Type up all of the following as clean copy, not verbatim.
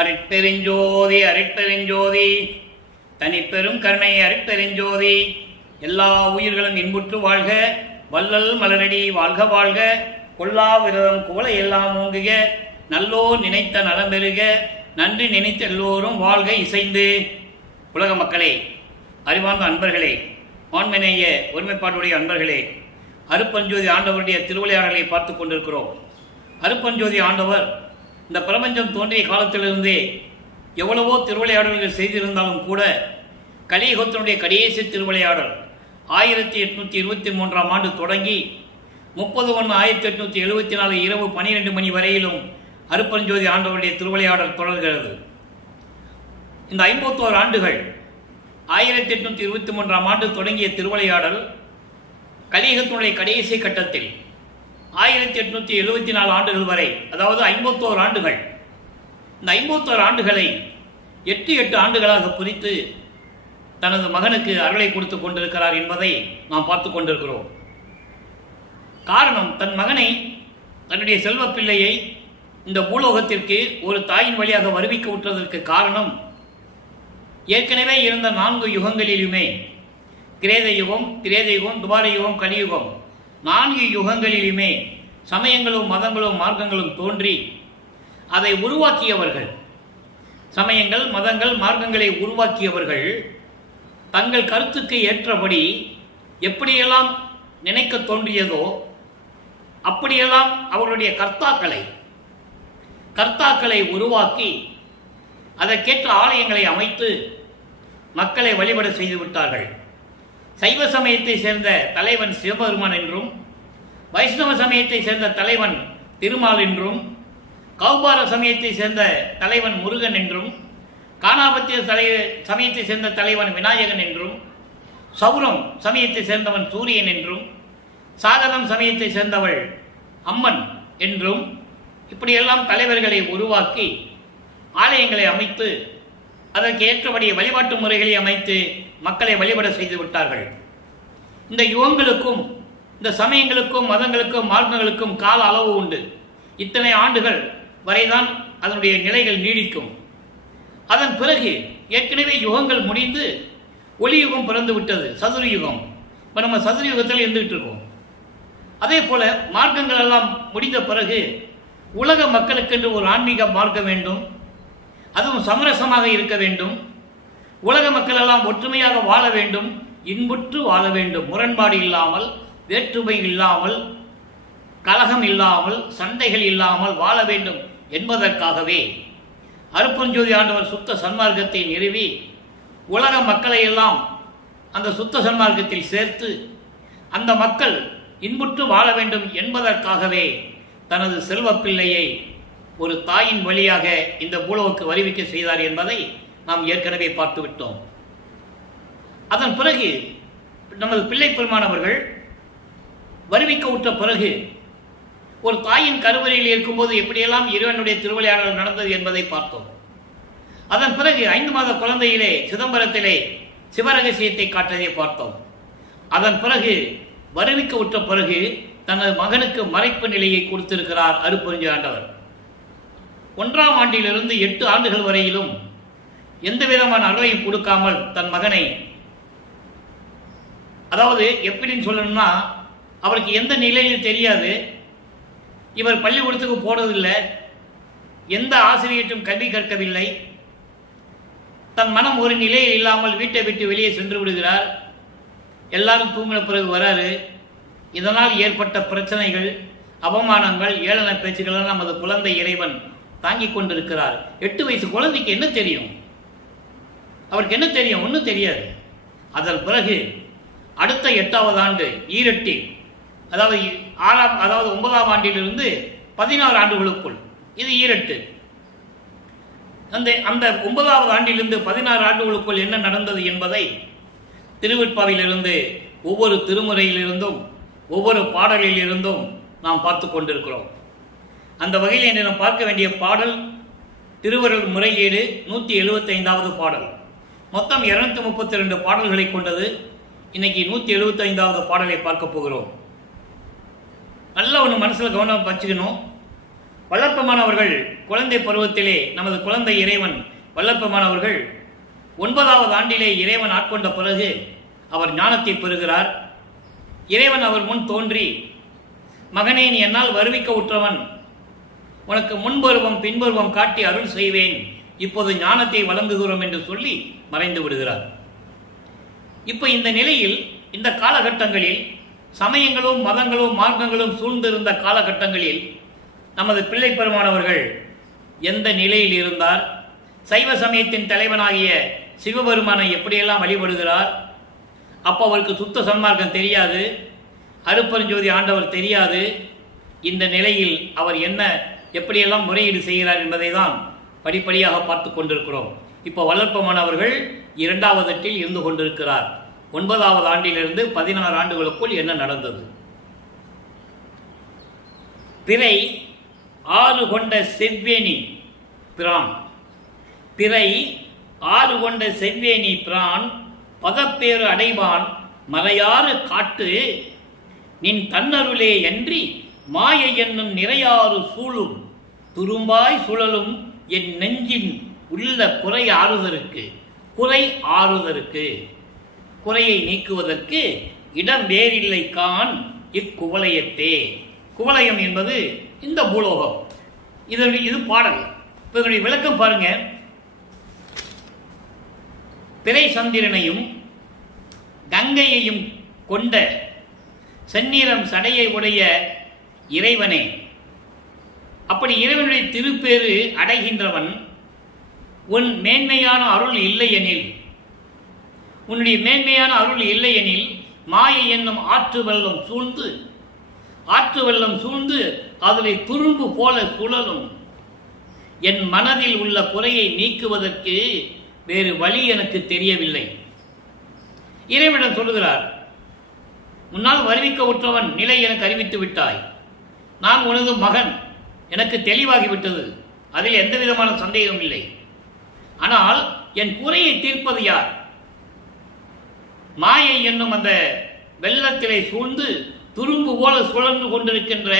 அருட்பெருஞ்சோதி அருட்பெருஞ்சோதி தனிப்பெரும் கருணை அருட்பெருஞ்சோதி. எல்லா உயிர்களும் இன்புற்று வாழ்க, வள்ளல் மலரடி வாழ்க வாழ்க, கொல்லா விரதம் குவளை எல்லாம் ஓங்குக, நல்லோர் நினைத்த நலம் பெறுக, நன்றி நினைத்த எல்லோரும் வாழ்க இசைந்து. உலக மக்களே, அறிவார்ந்த அன்பர்களே, ஆண்மனேய ஒருமைப்பாடுடைய அன்பர்களே, அருட்பெருஞ்சோதி ஆண்டவருடைய திருவிளையாடலை பார்த்து கொண்டிருக்கிறோம். அருட்பெருஞ்சோதி ஆண்டவர் இந்த பிரபஞ்சம் தோன்றிய காலத்திலிருந்தே எவ்வளவோ திருவிளையாடல்கள் செய்திருந்தாலும் கூட கலியுகத்தினுடைய கடைசி திருவிளையாடல் 1823ஆம் ஆண்டு தொடங்கி 30/1/1874 இரவு 12 மணி வரையிலும் அருட்பெருஞ்சோதி ஆண்டவருடைய திருவிளையாடல் தொடர்கிறது. இந்த 51 ஆண்டுகள் 1823ஆம் ஆண்டு தொடங்கிய திருவிளையாடல் கலியுகத்தினுடைய கடைசி கட்டத்தில் 1874 ஆண்டுகள் வரை, அதாவது 51 ஆண்டுகள். இந்த 51 ஆண்டுகளை 8 ஆண்டுகளாக பிரித்து தனது மகனுக்கு அருளை கொடுத்து கொண்டிருக்கிறார் என்பதை நாம் பார்த்து கொண்டிருக்கிறோம். காரணம், தன் மகனை, தன்னுடைய செல்வ பிள்ளையை இந்த பூலோகத்திற்கு ஒரு தாயின் வழியாக வருவிக்க விட்டதற்கு காரணம், ஏற்கனவே இருந்த 4 யுகங்களிலுமே, கிரேத யுகம், திரேத யுகம், துவார யுகம், கலியுகம், 4 யுகங்களிலுமே சமயங்களும் மதங்களும் மார்க்கங்களும் தோன்றி அதை உருவாக்கியவர்கள், சமயங்கள் மதங்கள் மார்க்கங்களை உருவாக்கியவர்கள் தங்கள் கருத்துக்கு ஏற்றபடி எப்படியெல்லாம் நினைக்க தோன்றியதோ அப்படியெல்லாம் அவர்களுடைய கர்த்தாக்களை உருவாக்கி அதற்கேற்ற ஆலயங்களை அமைத்து மக்களை வழிபட செய்து விட்டார்கள். சைவ சமயத்தை சேர்ந்த தலைவன் சிவபெருமான் என்றும், வைஷ்ணவ சமயத்தை சேர்ந்த தலைவன் திருமால் என்றும், கௌபார சமயத்தை சேர்ந்த தலைவன் முருகன் என்றும், காணாபத்திய சமயத்தை சேர்ந்த தலைவன் விநாயகன் என்றும், சௌரம் சமயத்தை சேர்ந்தவன் சூரியன் என்றும், சாதனம் சமயத்தை சேர்ந்தவள் அம்மன் என்றும், இப்படியெல்லாம் தலைவர்களை உருவாக்கி ஆலயங்களை அமைத்து அதற்கு ஏற்றபடி வழிபாட்டு முறைகளை அமைத்து மக்களை வழிபட செய்து விட்டார்கள். இந்த யுகங்களுக்கும், இந்த சமயங்களுக்கும், மதங்களுக்கும், மார்க்கங்களுக்கும் கால அளவு உண்டு. இத்தனை ஆண்டுகள் வரைதான் அதனுடைய நிலைகள் நீடிக்கும். அதன் பிறகு ஏற்கனவே யுகங்கள் முடிந்து ஒளி யுகம் பிறந்து விட்டது, சதுர யுகம். இப்போ நம்ம சதுர யுகத்தில் இருந்துகிட்டு இருக்கோம். அதே போல மார்க்கங்கள் எல்லாம் முடிந்த பிறகு உலக மக்களுக்கென்று ஒரு ஆன்மீக மார்க்கம் வேண்டும், அதுவும் சமரசமாக இருக்க வேண்டும். உலக மக்கள் எல்லாம் ஒற்றுமையாக வாழ வேண்டும், இன்புற்று வாழ வேண்டும், முரண்பாடு இல்லாமல், வேற்றுமை இல்லாமல், கலகம் இல்லாமல், சண்டைகள் இல்லாமல் வாழ வேண்டும் என்பதற்காகவே அருட்பெருஞ்சோதி ஆண்டவர் சுத்த சன்மார்க்கத்தை நிறுவி உலக மக்களை எல்லாம் அந்த சுத்த சன்மார்க்கத்தில் சேர்த்து அந்த மக்கள் இன்புற்று வாழ வேண்டும் என்பதற்காகவே தனது செல்வ பிள்ளையை ஒரு தாயின் வழியாக இந்த பூலோவுக்கு வருவிக்க செய்தார் என்பதை நாம் ஏற்கனவே பார்த்து விட்டோம். அதன் பிறகு நமது பிள்ளை பெருமானவர்கள் வருவிக்க விட்ட பிறகு ஒரு தாயின் கருவறையில் இருக்கும்போது எப்படியெல்லாம் இறைவனுடைய திருவிளையாடல் நடந்தது என்பதை பார்த்தோம். அதன் பிறகு 5 மாத குழந்தையிலே சிதம்பரத்திலே சிவரகசியத்தை காட்டதை பார்த்தோம். அதன் பிறகு வருவிக்க விட்ட பிறகு தனது மகனுக்கு மறைப்பு நிலையை கொடுத்திருக்கிறார் அருட்பெருஞ்சோதி ஆண்டவர். 1ஆம் ஆண்டிலிருந்து 8 ஆண்டுகள் வரையிலும் எந்த விதமான அருளையும் கொடுக்காமல் தன் மகனை, அதாவது எப்படின்னு சொல்லணும்னா, அவருக்கு எந்த நிலையிலும் தெரியாது, இவர் பள்ளிக்கூடத்துக்கு போனதில்லை, எந்த ஆசிரியற்றும் கல்வி கற்கவில்லை, தன் மனம் ஒரு நிலையில் இல்லாமல் வீட்டை விட்டு வெளியே சென்று விடுகிறார். எல்லாரும் தூங்கின பிறகு வராரு. இதனால் ஏற்பட்ட பிரச்சனைகள், அவமானங்கள், ஏளன பேச்சுக்கள் நமது குழந்தை இறைவன் தாங்கிக் கொண்டிருக்கிறார். 8 வயசு குழந்தைக்கு என்ன தெரியும்? அவருக்கு என்ன தெரியும்? ஒன்றும் தெரியாது. அதன் பிறகு அடுத்த 8வது ஆண்டு ஈரட்டில், அதாவது 9ஆம் ஆண்டிலிருந்து 16 ஆண்டுகளுக்குள், இது ஈரட்டு. அந்த 9வது ஆண்டிலிருந்து 16 ஆண்டுகளுக்குள் என்ன நடந்தது என்பதை திருவெட்பாவிலிருந்து ஒவ்வொரு திருமுறையிலிருந்தும் ஒவ்வொரு பாடலிலிருந்தும் நாம் பார்த்து கொண்டிருக்கிறோம். அந்த வகையில் இன்று நாம் பார்க்க வேண்டிய பாடல் திருவருள் முறையீடு 175வது பாடல். மொத்தம் 232 பாடல்களை கொண்டது. இன்னைக்கு 175வது பாடலை பார்க்க போகிறோம். நல்லா ஒன்று மனசில் கவனம் வச்சுக்கணும். வல்லற்பமான் அவர்கள் குழந்தை பருவத்திலே நமது குழந்தை இறைவன் வல்லற்பமான் அவர்கள் 9வது ஆண்டிலே இறைவன் ஆட்கொண்ட பிறகு அவர் ஞானத்தை பெறுகிறார். இறைவன் அவர் முன் தோன்றி, மகனே, நீ என்னால் வருவிக்க உற்றவன், உனக்கு முன்பருவம் பின்பருவம் காட்டி அருள் செய்வேன், இப்போது ஞானத்தை வழங்குகிறோம் என்று சொல்லி மறைந்து விடுகிறார். இப்போ இந்த நிலையில், இந்த காலகட்டங்களில் சமயங்களும் மதங்களும் மார்க்கங்களும் சூழ்ந்திருந்த காலகட்டங்களில் நமது பிள்ளை பெருமானவர்கள் எந்த நிலையில் இருந்தார், சைவ சமயத்தின் தலைவனாகிய சிவபெருமானை எப்படியெல்லாம் வழிபடுகிறார், அப்போ அவருக்கு சுத்த சன்மார்க்கம் தெரியாது, அருட்பெருஞ்சோதி ஆண்டவர் தெரியாது. இந்த நிலையில் அவர் எப்படியெல்லாம் முறையீடு செய்கிறார் என்பதை தான் படிப்படியாக பார்த்து கொண்டிருக்கிறோம். இப்போ வல்லற்பமான் அவர்கள் 2வது எட்டில் இருந்து கொண்டிருக்கிறார். 9வது ஆண்டிலிருந்து 16 ஆண்டுகளுக்குள் என்ன நடந்தது? பிறை 6 கொண்ட செவ்வேணி பிரான், பிறை 6 கொண்ட செவ்வேணி பிரான் பதப்பேறு அடைவான் மலையாறு காட்டு நின் தன்னருளே அன்றி மாயை என்னும் நிறையாறு சூழும் துரும்பாய் சுழலும் என் நெஞ்சின் உள்ள குறை ஆறுதற்கு, குறை ஆறுதற்கு, குறையை நீக்குவதற்கு இடம் வேறில்லை கான் இக்குவலயத்தே. குவலயம் என்பது இந்த பூலோகம். இது பாடல். இதனுடைய விளக்கம் பாருங்க. பிறை சந்திரனையும் கங்கையையும் கொண்ட செந்நிறம் சடையை உடைய இறைவனே, அப்படி இறைவனுடைய திருப்பேறு அடைகின்றவன், உன் மேன்மையான அருள் இல்லையெனில், உன்னுடைய மேன்மையான அருள் இல்லையெனில் மாயை என்னும் ஆற்று வெள்ளம் சூழ்ந்து, ஆற்று வெள்ளம் சூழ்ந்து அதில் துரும்பு போல சுழலும் என் மனதில் உள்ள குறையை நீக்குவதற்கு வேறு வழி எனக்கு தெரியவில்லை. இறைவனிடம் சொல்லுகிறார், முன்னால் வருவிக்க உற்றவன் நிலை எனக்கு அறிவித்து விட்டாய், நான் உனது மகன், எனக்கு தெளிவாகிவிட்டது, அதில் எந்த விதமான சந்தேகம் இல்லை. ஆனால் என் குறையை தீர்ப்பது யார்? மாயை என்னும் அந்த வெள்ளத்திலே சூழ்ந்து துரும்பு போல சுழன்று கொண்டிருக்கின்ற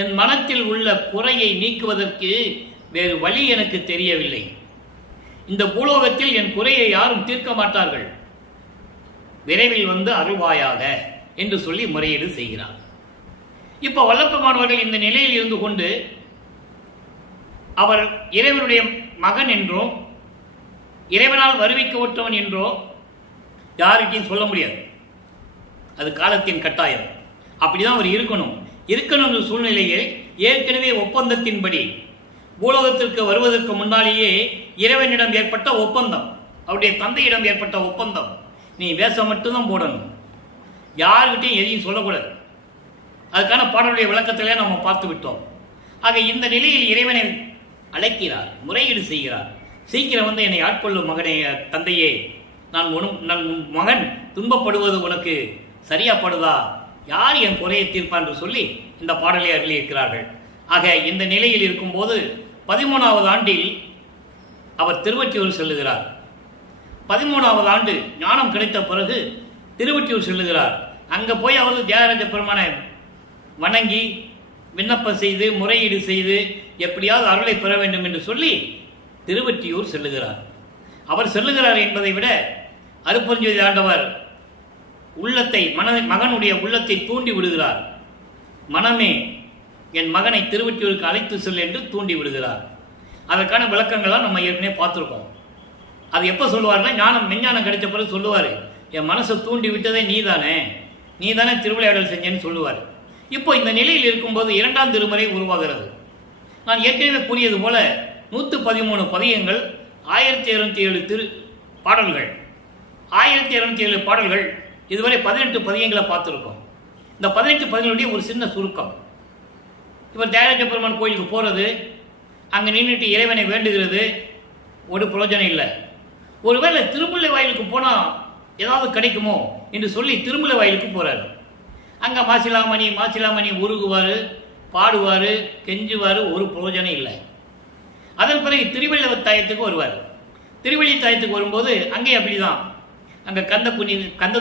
என் மனத்தில் உள்ள குறையை நீக்குவதற்கு வேறு வழி எனக்கு தெரியவில்லை. இந்த பூலோகத்தில் என் குறையை யாரும் தீர்க்க மாட்டார்கள், விரைவில் வந்து அருள்வாயாக என்று சொல்லி முறையீடு செய்கிறார். இப்போ வல்லற்பமானவர்கள் இந்த நிலையில் இருந்து கொண்டு அவர் இறைவனுடைய மகன் என்றோ இறைவனால் வருவிக்க விட்டவன் என்றோ யாருக்கையும் சொல்ல முடியாது. அது காலத்தின் கட்டாயம். அப்படிதான் அவர் இருக்கணும் சூழ்நிலையில் ஏற்கனவே ஒப்பந்தத்தின்படி பூலோகத்திற்கு வருவதற்கு முன்னாலேயே இறைவனிடம் ஏற்பட்ட ஒப்பந்தம், அவருடைய தந்தையிடம் ஏற்பட்ட ஒப்பந்தம், நீ வேஷம் மட்டும்தான் போடணும், யாருக்கிட்டையும் எதையும் சொல்லக்கூடாது. அதுக்கான பாடலுடைய விளக்கத்திலே நம்ம பார்த்து விட்டோம். ஆக இந்த நிலையில் இறைவனை அழைக்கிறார், முறையீடு செய்கிறார். சீக்கிரம் வந்து என்னை ஆட்கொள்ளும் மகனே, தந்தையே, நான் மகன் துன்பப்படுவது உனக்கு சரியாப்படுதா, யார் என் குறையை தீர்ப்பான் என்று சொல்லி இந்த பாடலை அருளியிருக்கிறார்கள். ஆக இந்த நிலையில் இருக்கும்போது 13வது ஆண்டில் அவர் திருவொற்றியூர் செல்லுகிறார். 13வது ஆண்டு ஞானம் கிடைத்த பிறகு திருவொற்றியூர் செல்லுகிறார். அங்கே போய் அவர் தியாகராஜ பெருமானை வணங்கி விண்ணப்பம் செய்து முறையீடு செய்து எப்படியாவது அருளை பெற வேண்டும் என்று சொல்லி திருவொற்றியூர் செல்லுகிறார். அவர் செல்லுகிறார் என்பதை விட அருட்பெருஞ்சோதி ஆண்டவர் உள்ளத்தை மகனுடைய உள்ளத்தை தூண்டி விடுகிறார். மனமே, என் மகனை திருவொற்றியூருக்கு அழைத்து செல் என்று தூண்டி விடுகிறார். அதற்கான விளக்கங்கள்லாம் நம்ம ஏற்கனவே பார்த்துருக்கோம். அது எப்போ சொல்லுவார்னா, மெஞ்ஞானம் கிடைச்ச பிறகு சொல்லுவார், என் மனசை தூண்டி விட்டதே நீ தானே திருவிளையாடல் செஞ்சேன்னு சொல்லுவார். இப்போ இந்த நிலையில் இருக்கும்போது 2ஆம் திருமுறை உருவாகிறது. நான் ஏற்கனவே கூறியது போல 113 பதியங்கள், 1207 பாடல்கள், 1207 பாடல்கள், இதுவரை 18 பதியங்களை பார்த்துருக்கோம். இந்த 18 பதியங்களுடைய ஒரு சின்ன சுருக்கம். இப்போ தியாகராஜ பெருமான் கோயிலுக்கு போகிறது, அங்கே நின்றுட்டு இறைவனை வேண்டுகிறது, ஒரு பிரயோஜனம் இல்லை. ஒருவேளை திருமுல்லை வாயிலுக்கு போனால் ஏதாவது கிடைக்குமோ என்று சொல்லி திருமுல்லை வாயிலுக்கு போகிறார். அங்கே மாசிலாமணி உருகுவார், பாடுவார், கெஞ்சுவார், ஒரு பிரயோஜனம் இல்லை. அதன் பிறகு திருவள்ளுவத்தாயத்துக்கு வருவார். திருவள்ளித்தாயத்துக்கு வரும்போது அங்கே அப்படிதான், அங்கே கந்த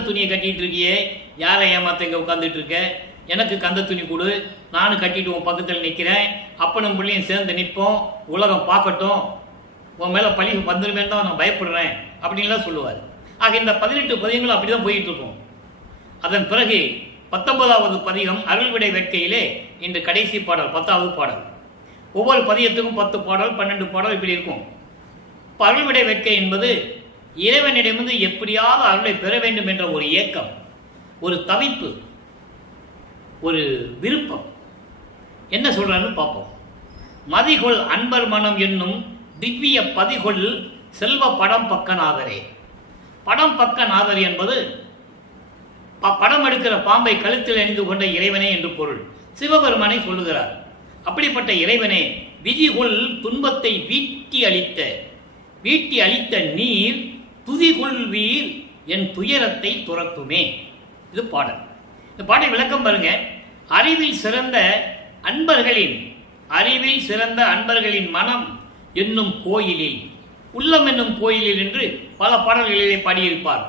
துணியை கட்டிகிட்டு இருக்கியே, யாரை ஏமாத்த இங்கே உட்காந்துட்டு இருக்க, எனக்கு கந்த துணி கொடு, நானும் கட்டிட்டு உன் பக்கத்தில் நிற்கிறேன், அப்பனும் பிள்ளையும் சேர்ந்து நிற்போம், உலகம் பார்க்கட்டும், உன் மேலே பழி வந்துருமே தான் நான் பயப்படுறேன் அப்படின்லாம் சொல்லுவார். ஆக இந்த 18 பதிகங்களும் அப்படி தான் போயிட்டு இருக்கும். அதன் பிறகு 19வது பதிகம் அருள்விடை வேட்கையிலே இன்று கடைசி பாடல் 10வது பாடல். ஒவ்வொரு பதியத்துக்கும் 10 பாடல் 12 பாடல் இப்படி இருக்கும். இப்போ அருள்விடை வேட்கை என்பது இறைவனிடமிருந்து எப்படியாவது அருளை பெற வேண்டும் என்ற ஒரு ஏக்கம், ஒரு தவிப்பு, ஒரு விருப்பம். என்ன சொல்றான்னு பார்ப்போம். மதிகொள் அன்பர் மனம் என்னும் திவ்ய பதிகொள் செல்வ படம் பக்கநாதரே. படம் பக்கநாதர் என்பது படம் எடுக்கிற பாம்பை கழுத்தில் அணிந்து கொண்ட இறைவனே என்று பொருள். சிவபெருமானை சொல்லுகிறார். அப்படிப்பட்ட இறைவனே, விதிகொள் துன்பத்தை வீட்டி அளித்த நீர் துதிகொள் வீர் என் துயரத்தை துரத்துமே. இது பாடல். இந்த பாட்டை விளக்கம் பாருங்க. அறிவில் சிறந்த அன்பர்களின் மனம் என்னும் கோயிலில், உள்ளம் என்னும் கோயிலில் என்று பல பாடல்களிலே பாடியிருப்பார்.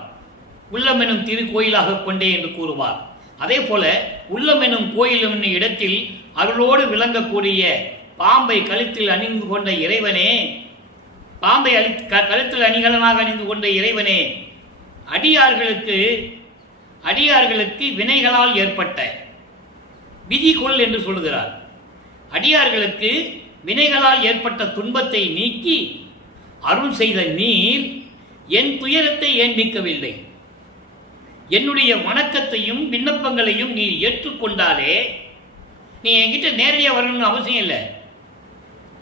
உள்ளம் என்னும் திருக்கோயிலாக கொண்டே என்று கூறுவார். அதே போல உள்ளம் என்னும் கோயில் என்னும் இடத்தில் அருளோடு விளங்கக்கூடிய பாம்பை கழுத்தில் அணிந்து கொண்ட இறைவனே, பாம்பை கழுத்தில் அணிகலனாக அணிந்து கொண்ட இறைவனே, அடியார்களுக்கு வினைகளால் ஏற்பட்ட விதிகொள் என்று சொல்லுகிறார். அடியார்களுக்கு வினைகளால் ஏற்பட்ட துன்பத்தை நீக்கி அருள் செய்த நீர் என் துயரத்தை ஏன் நீக்கவில்லை? என்னுடைய வணக்கத்தையும் விண்ணப்பங்களையும் நீ ஏற்றுக்கொண்டாலே, நீ என்கிட்ட நேரடியாக வரணும்னு அவசியம் இல்லை,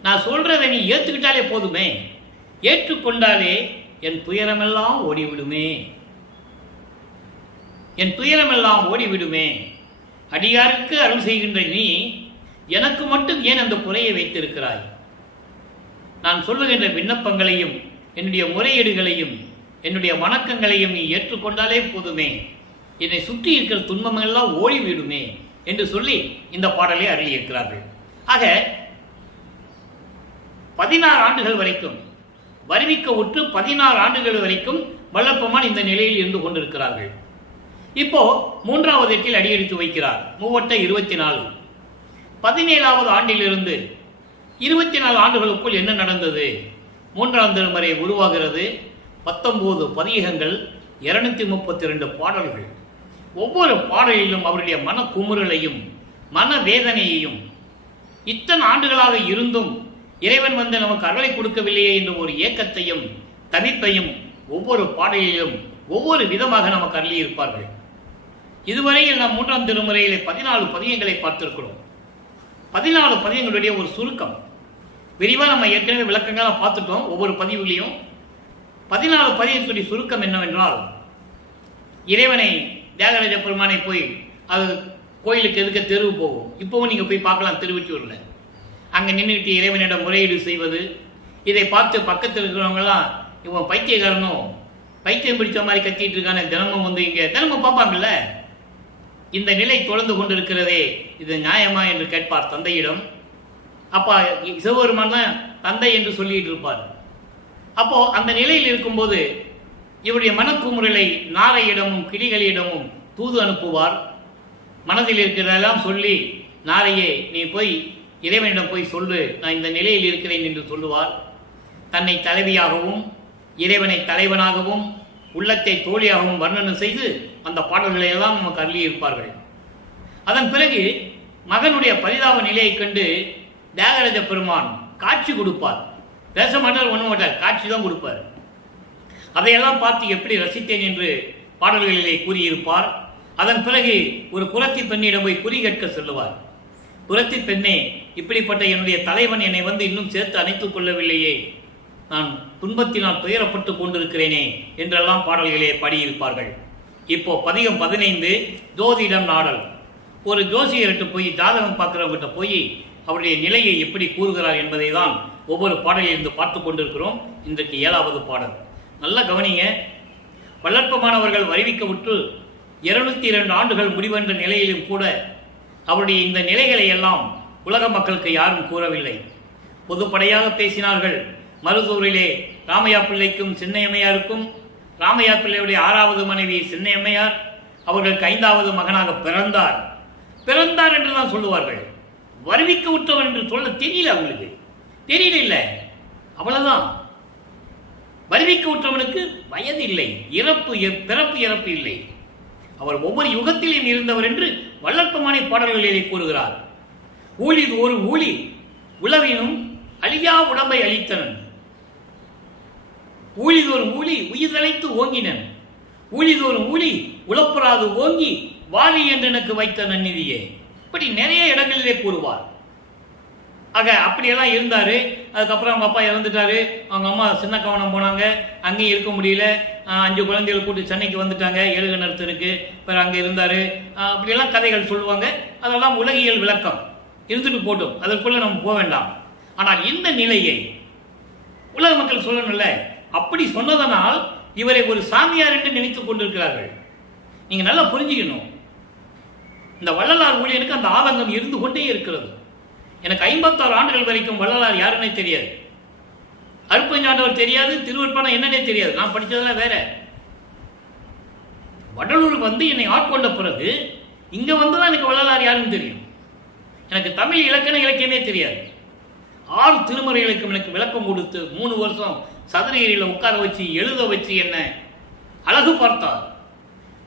நான் சொல்றதை நீ ஏற்றுக்கிட்டாலே போதுமே, ஏற்றுக்கொண்டாலே என் துயரமெல்லாம் ஓடிவிடுமே, அடியாருக்கு அருள் செய்கின்ற நீ எனக்கு மட்டும் ஏன் அந்த குறையை வைத்திருக்கிறாய்? நான் சொல்லுகின்ற விண்ணப்பங்களையும் என்னுடைய முறையீடுகளையும் என்னுடைய வணக்கங்களையும் நீ ஏற்றுக்கொண்டாலே போதுமே, என்னை சுற்றி இருக்கிற துன்பமெல்லாம் ஓடிவிடுமே என்று சொல்லி இந்த பாடலை அருளியிருக்கிறார்கள். ஆக 16 ஆண்டுகள் வரைக்கும் வருவிக்க உற்று 16 ஆண்டுகள் வரைக்கும் வல்லப்பெருமான் இந்த நிலையில் இருந்து கொண்டிருக்கிறார்கள். இப்போ 3வது எட்டில் அடியெடுத்து வைக்கிறார். 3 24. 17வது ஆண்டிலிருந்து 24 ஆண்டுகளுக்குள் என்ன நடந்தது? 3ஆம் திருமுறை உருவாகிறது. 19 பதிகங்கள், 232 பாடல்கள். ஒவ்வொரு பாடலிலும் அவருடைய மன குமுறலையும் மன வேதனையையும், இத்தனை ஆண்டுகளாக இருந்தும் இறைவன் வந்து நமக்கு அருளை கொடுக்கவில்லையே என்ற ஒரு ஏக்கத்தையும் தவிப்பையும் ஒவ்வொரு பாடலிலும் ஒவ்வொரு விதமாக நமக்கு அருளியிருப்பார்கள். இதுவரையில் நாம் 3ஆம் திருமுறையிலே 14 பதிகங்களை பார்த்திருக்கிறோம். 14 பதிகங்களுடைய ஒரு சுருக்கம் விரிவாக நம்ம ஏற்கனவே விளக்கங்களாக பார்த்துட்டோம். ஒவ்வொரு பதிவுகளையும் 14 பதிகத்துடைய சுருக்கம் என்னவென்றால், இறைவனை தியாகராஜ பெருமானை போய் அது கோயிலுக்கு எதுக்க தெருவு போகும். இப்போவும் நீங்கள் போய் பார்க்கலாம் திருவொற்றியூரில். அங்கே நின்றுட்டு இறைவனிடம் முறையீடு செய்வது, இதை பார்த்து பக்கத்தில் இருக்கிறவங்கலாம் இவன் பைத்தியக்காரனும் பைத்தியம் பிடிச்ச மாதிரி கத்திட்டு இருக்கான தினமும் வந்து இங்கே தினமும் பார்ப்பாங்கல்ல. இந்த நிலை தொடர்ந்து கொண்டிருக்கிறதே, இது நியாயமா என்று கேட்பார் தந்தையிடம். அப்பா சிவபெருமான் தான் தந்தை என்று சொல்லிட்டு இருப்பார். அப்போ அந்த நிலையில் இருக்கும்போது இவருடைய மனக்குமுறலை நாரையிடமும் கிளிகளிடமும் தூது அனுப்புவார். மனதில் இருக்கிறதெல்லாம் சொல்லி, நாரையே நீ போய் இறைவனிடம் போய் சொல்லு, நான் இந்த நிலையில் இருக்கிறேன் என்று சொல்லுவார். தன்னை தலைவியாகவும் இறைவனை தலைவனாகவும் உள்ளத்தை தோழியாகவும் வர்ணனை செய்து அந்த பாடல்களை எல்லாம் நமக்கு அருளியிருப்பார்கள். அதன் பிறகு மகனுடைய பரிதாப நிலையை கண்டு தியாகராஜ பெருமான் காட்சி கொடுப்பார். பேச மாட்டார், ஒன்றும் மாட்டார், காட்சி தான் கொடுப்பார். அதையெல்லாம் பார்த்து எப்படி ரசித்தேன் என்று பாடல்களிலே கூறியிருப்பார். அதன் பிறகு ஒரு குலத்தி பெண்ணிடம் போய் குறி கேட்க சொல்லுவார். குலத்தி பெண்ணே, இப்படிப்பட்ட என்னுடைய தலைவன் என்னை வந்து இன்னும் சேர்த்து அணைத்துக் கொள்ளவில்லையே, நான் துன்பத்தினால் துயரப்பட்டு கொண்டிருக்கிறேனே என்றெல்லாம் பாடல்களே பாடியிருப்பார்கள். இப்போ பதிகம் 15 ஜோதிடம் நாடல். ஒரு ஜோசியர்கிட்ட போய் ஜாதகம் பார்க்கிறவங்கிட்ட போய் அவருடைய நிலையை எப்படி கூறுகிறார் என்பதை தான் ஒவ்வொரு பாடலிலிருந்து பார்த்து கொண்டிருக்கிறோம். இன்றைக்கு 7வது பாடல். நல்லா கவனிங்க. வல்லற்பமானவர்கள் வருவிக்க விட்டு 202 ஆண்டுகள் முடிவென்ற நிலையிலும் கூட அவருடைய இந்த நிலைகளை எல்லாம் உலக மக்களுக்கு யாரும் கூறவில்லை. பொதுப்படையாக பேசினார்கள். மருதூரிலே ராமையா பிள்ளைக்கும் சின்னையம்மையாருக்கும், ராமையா பிள்ளையுடைய 6வது மனைவி சின்னையம்மையார் அவர்களுக்கு 5வது மகனாக பிறந்தார். பிறந்தார் என்று தான் சொல்லுவார்கள். வருவிக்க உற்றவர் என்று சொல்ல தெரியல, அவங்களுக்கு தெரியல. இல்லை, அவ்வளவுதான். வருவிக்க உற்றவனுக்கு வயது இல்லை, பிறப்பு இறப்பு இல்லை. அவர் ஒவ்வொரு யுகத்திலும் இருந்தவர் என்று வள்ளற்பமானி பாடல்களிலே கூறுகிறார். ஊழிது ஒரு ஊழி உளவினும் அழியா உடம்பை அளித்தனன், ஊழிதோறும் ஊழி உயிர்தழைத்து ஓங்கினன், ஊழிதோறும் ஊழி உழப்பராது ஓங்கி வாலி என்று எனக்கு வைத்த நன்னிதியே. இப்படி நிறைய இடங்களிலே கூறுவார். ஆக அப்படியெல்லாம் இருந்தார். அதுக்கப்புறம் அவங்க அப்பா இறந்துட்டாரு, அவங்க அம்மா சின்ன கவனம் போனாங்க, அங்கேயும் இருக்க முடியல. 5 குழந்தைகள் கூட்டி சென்னைக்கு வந்துட்டாங்க, 7 கிணத்துக்கு பிறகு அங்கே இருந்தார். அப்படியெல்லாம் கதைகள் சொல்லுவாங்க. அதெல்லாம் உலகியல் விளக்கம் இருந்துட்டு போட்டோம், அதற்குள்ள நம்ம போக வேண்டாம். ஆனால் இந்த நிலையை உலக மக்கள் சொல்லணும்ல, அப்படி சொன்னதனால் இவரை ஒரு சாமியார் என்று நினைத்துக் கொண்டிருக்கிறார்கள். நீங்க நல்லா புரிஞ்சுக்கணும், இந்த வள்ளலார் ஊழியனுக்கு அந்த ஆதங்கம் இருந்து கொண்டே இருக்கிறது. எனக்கு 56 ஆண்டுகள் வரைக்கும் வள்ளலார் யாருன்னே தெரியாது, அருப்பஞ்சாண்டவர் தெரியாது, திருவருட்பான என்னன்னே தெரியாது. நான் படித்ததெல்லாம் வேற. வடலூர் வந்து என்னை ஆட்கொண்ட பிறகு இங்க வந்துதான் எனக்கு வள்ளலார் யாருன்னு தெரியும். எனக்கு தமிழ் இலக்கியமே தெரியாது. 6 திருமுறைகளுக்கும் எனக்கு விளக்கம் கொடுத்து 3 வருஷம் சதுரகிரியில் உட்கார வச்சு எழுத வச்சு என்ன அழகு பார்த்தார்.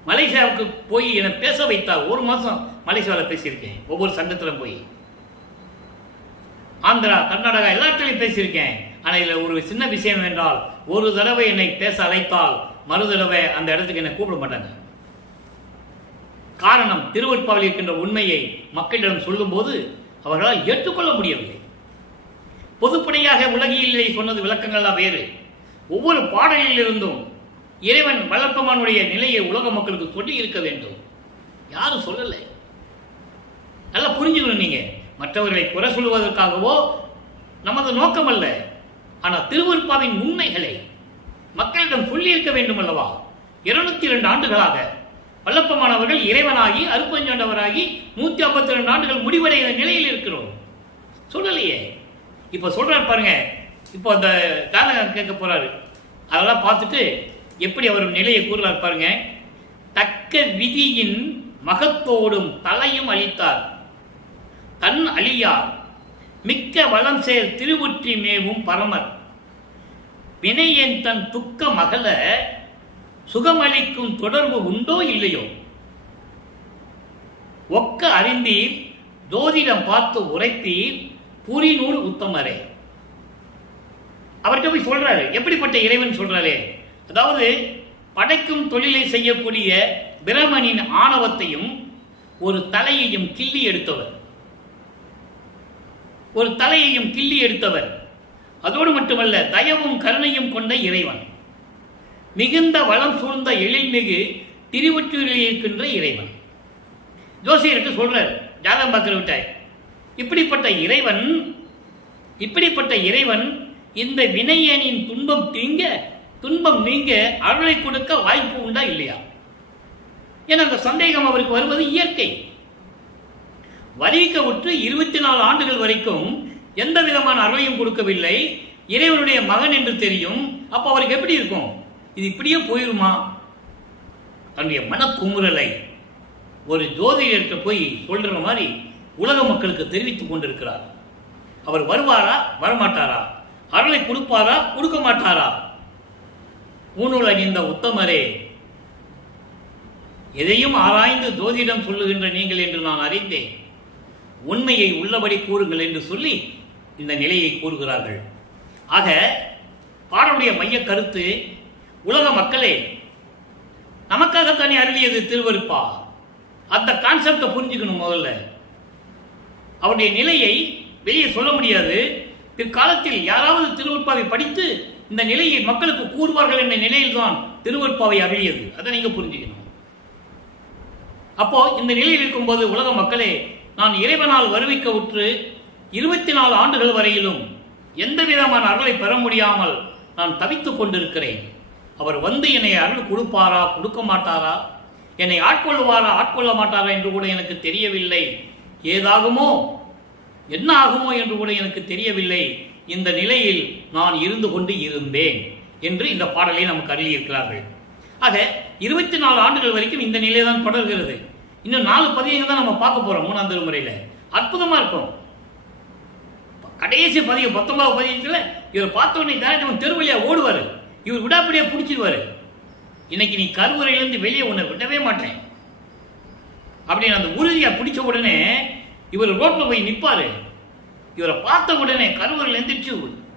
மலேசியாவுக்கு போய் என்னை பேச வைத்தார். 1 மாதம் மலேசியாவில் பேசியிருக்கேன், ஒவ்வொரு சங்கத்தில் போய். ஆந்திரா, கர்நாடகா எல்லா இடத்துலையும் பேசியிருக்கேன். ஆனால் இதில் ஒரு சின்ன விஷயம் என்றால், ஒரு தடவை என்னை பேச அழைத்தால் மறு தடவை அந்த இடத்துக்கு என்னை கூப்பிட மாட்டாங்க. காரணம், திருவருட்பாவில் இருக்கின்ற உண்மையை மக்களிடம் சொல்லும் போது அவர்களால் ஏற்றுக்கொள்ள முடியவில்லை. பொதுப்படையாக உலகிலே சொன்னது விளக்கங்கள்லாம் வேறு. ஒவ்வொரு பாடலிலிருந்தும் இறைவன் வளர்ப்பமானுடைய நிலையை உலக மக்களுக்கு சொல்லி இருக்க வேண்டும். யாரும் சொல்லலை. நல்லா புரிஞ்சுக்கணும். நீங்க மற்றவர்களை குறை சொல்வதற்காகவோ நமது நோக்கம் அல்ல. ஆனால் திருவருட்பாவின் உண்மைகளை மக்களிடம் சொல்லி இருக்க வேண்டும் அல்லவா? 202 ஆண்டுகளாக வல்லப்பமானவர்கள் இறைவனாகி அருப்பஞ்சாண்டவராகி 152 ஆண்டுகள் முடிவடைய நிலையில் இருக்கிறோம். சொல்லலையே. இப்ப சொல்றாரு பாருங்க. இப்போ அந்த ஜாதகம் கேட்க போறாரு, அதெல்லாம் பார்த்துட்டு எப்படி அவர் நிலையை கூறுறார் பாருங்க. தக்க விதியின் மகத்தோடும் தலையும் அளித்தார், தன் அழியார் மிக்க வளம் சேர் திருவுற்றி மேவும் பரமர், வினையன் தன் துக்க மகள சுகமளிக்கும் தொடர்பு உண்டோ இல்லையோ, ஒக்க அறிந்தீர் ஜோதிடம் பார்த்து உரைத்தீர் புரிநூல் உத்தமரே. அவர்கிட்ட போய் சொல்றாரு, எப்படிப்பட்ட இறைவன் சொல்றாரு. அதாவது படைக்கும் தொழிலை செய்யக்கூடிய பிரமனின் ஆணவத்தையும் ஒரு தலையையும் கிள்ளி எடுத்தவர், ஒரு தலையையும் கிள்ளி எடுத்தவர். அதோடு மட்டுமல்ல, தயவும் கருணையும் கொண்ட இறைவன், மிகுந்த வளம் சூழ்ந்த எழில்மிகு திருவொற்றியூரில் இருக்கின்ற இறைவன். ஜோசியருக்கு சொல்றார், ஜாதகம் பார்க்கிற விட்டாய், இப்படிப்பட்ட இறைவன் இந்த வினையனின் துன்பம் நீங்க அருளை கொடுக்க வாய்ப்பு உண்டா இல்லையா? ஏன்னா அந்த சந்தேகம் அவருக்கு வருவது இயற்கை. வரிக்க உற்று 24 ஆண்டுகள் வரைக்கும் எந்த விதமான அருளையும் கொடுக்கவில்லை, இறைவனுடைய மகன் என்று தெரியும். அப்ப அவருக்கு எப்படி இருக்கும்? இது இப்படியே போயிருமா? தன்னுடைய மனக்குமுறலை ஒரு ஜோதிடர்கிட்ட போய் சொல்ற மாதிரி உலக மக்களுக்கு தெரிவித்துக் கொண்டிருக்கிறார். அவர் வருவாரா, வரமாட்டாரா? அருளை கொடுப்பாரா, கொடுக்க மாட்டாரா? பூநூல் அணிந்த உத்தமரே, எதையும் ஆராய்ந்து ஜோதிடம் சொல்லுகின்ற நீங்கள் என்று நான் அறிந்தேன், உண்மையை உள்ளபடி கூறுங்கள் என்று சொல்லி இந்த நிலையை கூறுகிறார்கள். ஆக பாடலுடைய மைய கருத்து, உலக மக்களே, நமக்காகத்தானே அருளியது திருவருட்பா. அந்த கான்செப்டை புரிஞ்சுக்கணும். முதல்ல அவருடைய நிலையை வெளியே சொல்ல முடியாது. பிற்காலத்தில் யாராவது திருவருட்பாவை படித்து இந்த நிலையை மக்களுக்கு கூறுவார்கள் என்ற நிலையில்தான் திருவருட்பாவை அருளியது. அதை நீங்க புரிஞ்சுக்கணும். அப்போ இந்த நிலையில் இருக்கும்போது, உலக மக்களே, நான் இறைவனால் வருவிக்க உற்று 24 ஆண்டுகள் வரையிலும் எந்த விதமான அருளை பெற முடியாமல் நான் தவித்துக் கொண்டிருக்கிறேன். அவர் வந்து என்னை அருள் கொடுப்பாரா, கொடுக்க மாட்டாரா, என்னை ஆட்கொள்ளுவாரா, ஆட்கொள்ள மாட்டாரா என்று கூட எனக்கு தெரியவில்லை. ஏதாகுமோ, என்ன ஆகுமோ என்று கூட எனக்கு தெரியவில்லை. இந்த நிலையில் நான் இருந்து கொண்டு இருந்தேன் என்று இந்த பாடலை நமக்கு அருளியிருக்கிறார்கள். ஆக 24 ஆண்டுகள் வரைக்கும் இந்த நிலைதான் தொடர்கிறது. இன்னும் 4 பதியங்கள் தான் நம்ம பார்க்க போறோம் 3ஆம் திருமுறையில். அற்புதமா இருக்கும். கடைசி பதியம் 19வது பதியத்தில் இவர் பார்த்த உடனே தானே தெருவழியா ஓடுவார். இவர் விடாப்படியா பிடிச்சிருவாரு. இன்னைக்கு நீ கருவறையிலேருந்து வெளியே உன்னை விடவே மாட்டேன் அப்படின்னு அந்த உறுதியா பிடிச்ச உடனே இவர் ரோட்ல போய் நிற்பாரு. இவரை பார்த்த உடனே கருவறையில் எந்திரிச்சு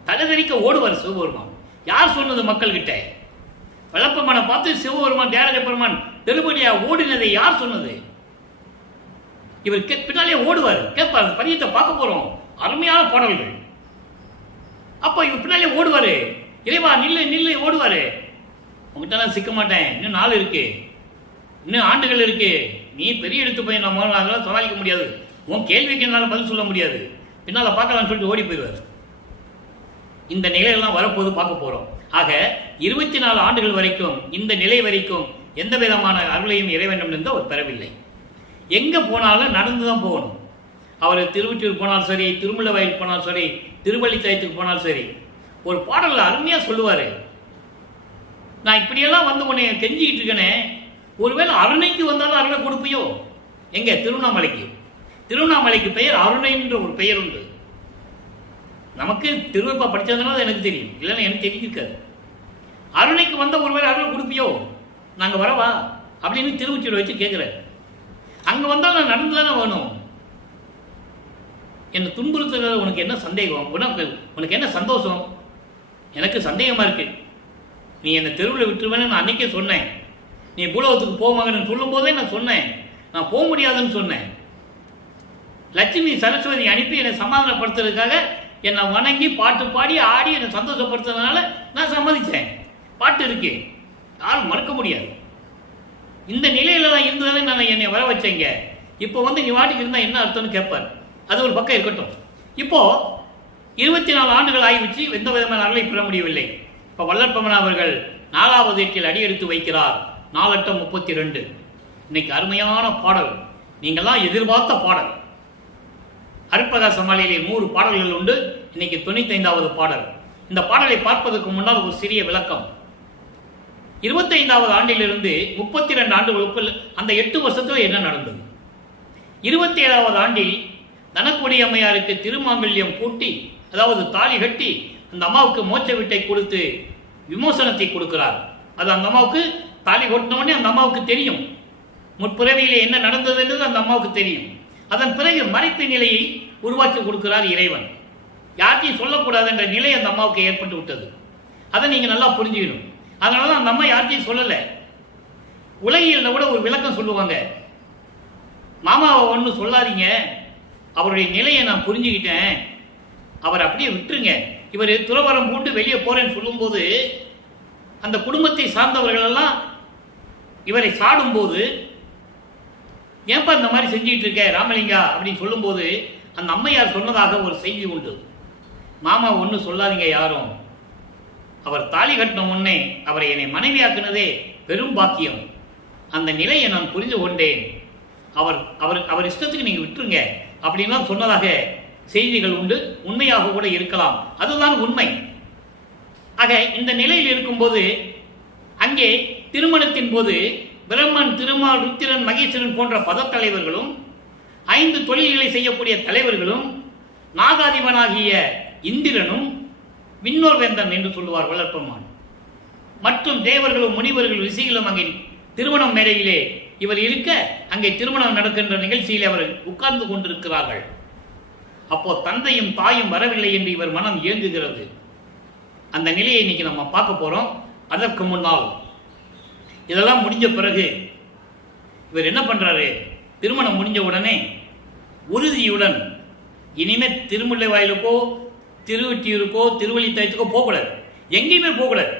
தலைதறிக்க ஓடுவார் சிவபெருமான். யார் சொன்னது மக்கள் கிட்ட? வளப்பமான பார்த்து சிவபெருமான் தியாகராஜ பெருமான் தெருவழியா ஓடினதை யார் சொன்னது? இவர் பின்னாலே ஓடுவார். கேட்பார், பதியத்தை பார்க்க போறோம், அருமையான பாடல்கள். அப்ப இவர் பின்னாலே ஓடுவாரு. இறைவா நில்லு நில்லு ஓடுவாரு. உங்ககிட்ட சிக்க மாட்டேன், இன்னும் நாள் இருக்கு, இன்னும் ஆண்டுகள் இருக்கு, நீ பெரிய எடுத்து போய் நம்ம அதெல்லாம் சமாளிக்க முடியாது, உன் கேள்விக்கு என்னால் பதில் சொல்ல முடியாது, பின்னால பார்க்கலாம்னு சொல்லிட்டு ஓடி போயிடுவார். இந்த நிலையெல்லாம் வரப்போது பார்க்க போறோம். ஆக 24 ஆண்டுகள் வரைக்கும் இந்த நிலை வரைக்கும் எந்த விதமான அருளையும் இறைவனிடமிருந்து அவர் பெறவில்லை. எங்க போனாலும் நடந்துதான் போகணும். அவர் திருவொற்றியூர் போனாலும் சரி, திருமுல்லைவாயில் போனாலும் சரி, திருவள்ளித்தாயத்துக்கு போனாலும் சரி, ஒரு பாடல்ல அருமையா சொல்லுவாரு, நான் இப்படியெல்லாம் வந்து உன்னை கெஞ்சிக்கிட்டு இருக்கேனே, ஒருவேளை அருணைக்கு வந்தாலும் அருணை கொடுப்பியோ? எங்க? திருவண்ணாமலைக்கு. திருவண்ணாமலைக்கு பெயர் அருணைன்ற ஒரு பெயர் உண்டு. நமக்கு திருவப்பா படித்ததுனால எனக்கு தெரியும், இல்லைன்னா எனக்கு தெரிஞ்சிருக்காது. அருணைக்கு வந்த ஒருவேளை அருளை கொடுப்பியோ? நாங்க வரவா அப்படின்னு திருவொற்றியூர் வச்சு கேட்கிறேன். அங்க வந்தால் நான் நடந்து தானே வேணும். என்னை துன்புறுத்துறது உனக்கு என்ன சந்தேகம்? உனக்கு என்ன சந்தோஷம்? எனக்கு சந்தேகமா இருக்கு. நீ என்னை தெருவில் விட்டுருவேன்னு நான் அன்னைக்கே சொன்னேன். நீ பூலோகத்துக்கு போவாங்கன்னு சொல்லும் போதே நான் சொன்னேன், நான் போக முடியாதுன்னு சொன்னேன். லட்சுமி சரஸ்வதி அனுப்பி என்னை சமாதானப்படுத்துறதுக்காக என்னை வணங்கி பாட்டு பாடி ஆடி என்னை சந்தோஷப்படுத்துறதுனால நான் சம்மதிச்சேன். பாட்டு இருக்கு, யாரும் மறுக்க முடியாது. இந்த நிலையில தான் இருந்ததாலே நான் என்னை வர வச்சேங்க. இப்போ வந்து நீ வாட்டிக்கு இருந்தா என்ன அர்த்தம்னு கேட்பார். அது ஒரு பக்கம் இருக்கட்டும். இப்போ 24 ஆண்டுகள் ஆகிவிச்சு, எந்த விதமான அருளை பெற முடியவில்லை. இப்போ வல்லற்பமன் அவர்கள் 4வது எட்டில் அடியெடுத்து வைக்கிறார். 4:32. இன்னைக்கு அருமையான பாடல், நீங்கள்லாம் எதிர்பார்த்த பாடல். அருட்பிரகாச மாலையிலே 100 பாடல்கள் உண்டு. இன்னைக்கு 95வது பாடல். இந்த பாடலை பார்ப்பதற்கு முன்னால் ஒரு சிறிய விளக்கம். 25வது ஆண்டிலிருந்து 32 ஆண்டுகளுக்குள் அந்த 8 வருஷத்துல என்ன நடந்தது? 27வது ஆண்டில் தனக்குடி அம்மையாருக்கு திருமாங்கல்யம் பூட்டி, அதாவது தாலி கட்டி, அந்த அம்மாவுக்கு மோட்ச வீட்டை கொடுத்து விமோசனத்தை கொடுக்கிறார். அது அந்த அம்மாவுக்கு தாலி கொட்டினோடனே அந்த அம்மாவுக்கு தெரியும் முற்பிறவியிலே என்ன நடந்தது என்றது அந்த அம்மாவுக்கு தெரியும். அதன் பிறகு மறைப்பு நிலையை உருவாக்கி கொடுக்கிறார் இறைவன். யார்த்தையும் சொல்லக்கூடாது என்ற நிலை அந்த அம்மாவுக்கு ஏற்பட்டு விட்டது. அதை நீங்க நல்லா புரிஞ்சுக்கணும். அதனால அந்த அம்மா யார்த்தையும் சொல்லலை. உலகியல்ல கூட ஒரு விளக்கம் சொல்லுவாங்க, மாமாவை ஒன்று சொல்லாதீங்க, அவருடைய நிலையை நான் புரிஞ்சுக்கிட்டேன், அவர் அப்படியே விட்டுருங்க. இவர் துறவரம் போட்டு வெளியே போறேன்னு சொல்லும்போது அந்த குடும்பத்தை சார்ந்தவர்கள் எல்லாம் இவரை சாடும்போது, ஏன்பா இந்த மாதிரி செஞ்சிட்டு இருக்க ராமலிங்கா அப்படின்னு சொல்லும்போது அந்த அம்மையார் சொன்னதாக ஒரு செய்தி உண்டு. மாமா ஒன்று சொல்லாதீங்க யாரும், அவர் தாலி கட்டின உடனே அவரை என்னை மனைவியாக்குனதே பெரும் பாக்கியம், அந்த நிலையை நான் புரிந்து கொண்டேன், அவர் அவர் அவர் இஷ்டத்துக்கு நீங்க விட்டுருங்க அப்படின்லாம் சொன்னதாக செய்திகள் உண்டு. உண்மையாக கூட இருக்கலாம், அதுதான் உண்மை. ஆக இந்த நிலையில் இருக்கும்போது அங்கே திருமணத்தின் போது பிரம்மன், திருமால், ருத்திரன், மகேஸ்வரன் போன்ற பதத்தலைவர்களும் 5 தொழில்களை செய்யக்கூடிய தலைவர்களும் நாகாதிபனாகிய இந்திரனும் விண்ணோர் வேந்தன் என்று சொல்லுவார் வளர்ப்பமான் மற்றும் தேவர்களும் முனிவர்களும் ரிஷிகளும் அங்கே திருமணம் மேடையிலே இவர் இருக்க அங்கே திருமணம் நடக்கின்ற நிகழ்ச்சியிலே அவர் உட்கார்ந்து கொண்டிருக்கிறார்கள். அப்போ தந்தையும் தாயும் வரவில்லை என்று இவர் மனம் இயங்குகிறது. அந்த நிலையை இன்னைக்கு நம்ம பார்க்க போறோம். அதற்கு முன்னால் இதெல்லாம் முடிஞ்ச பிறகு இவர் என்ன பண்றாரு? திருமணம் முடிஞ்ச உடனே உறுதியுடன் இனிமே திருமுல்லைவாயிலுக்கோ திருவொற்றியூருக்கோ திருவள்ளித்தாயத்துக்கோ போகக்கூடாது, எங்கேயுமே போகக்கூடாது.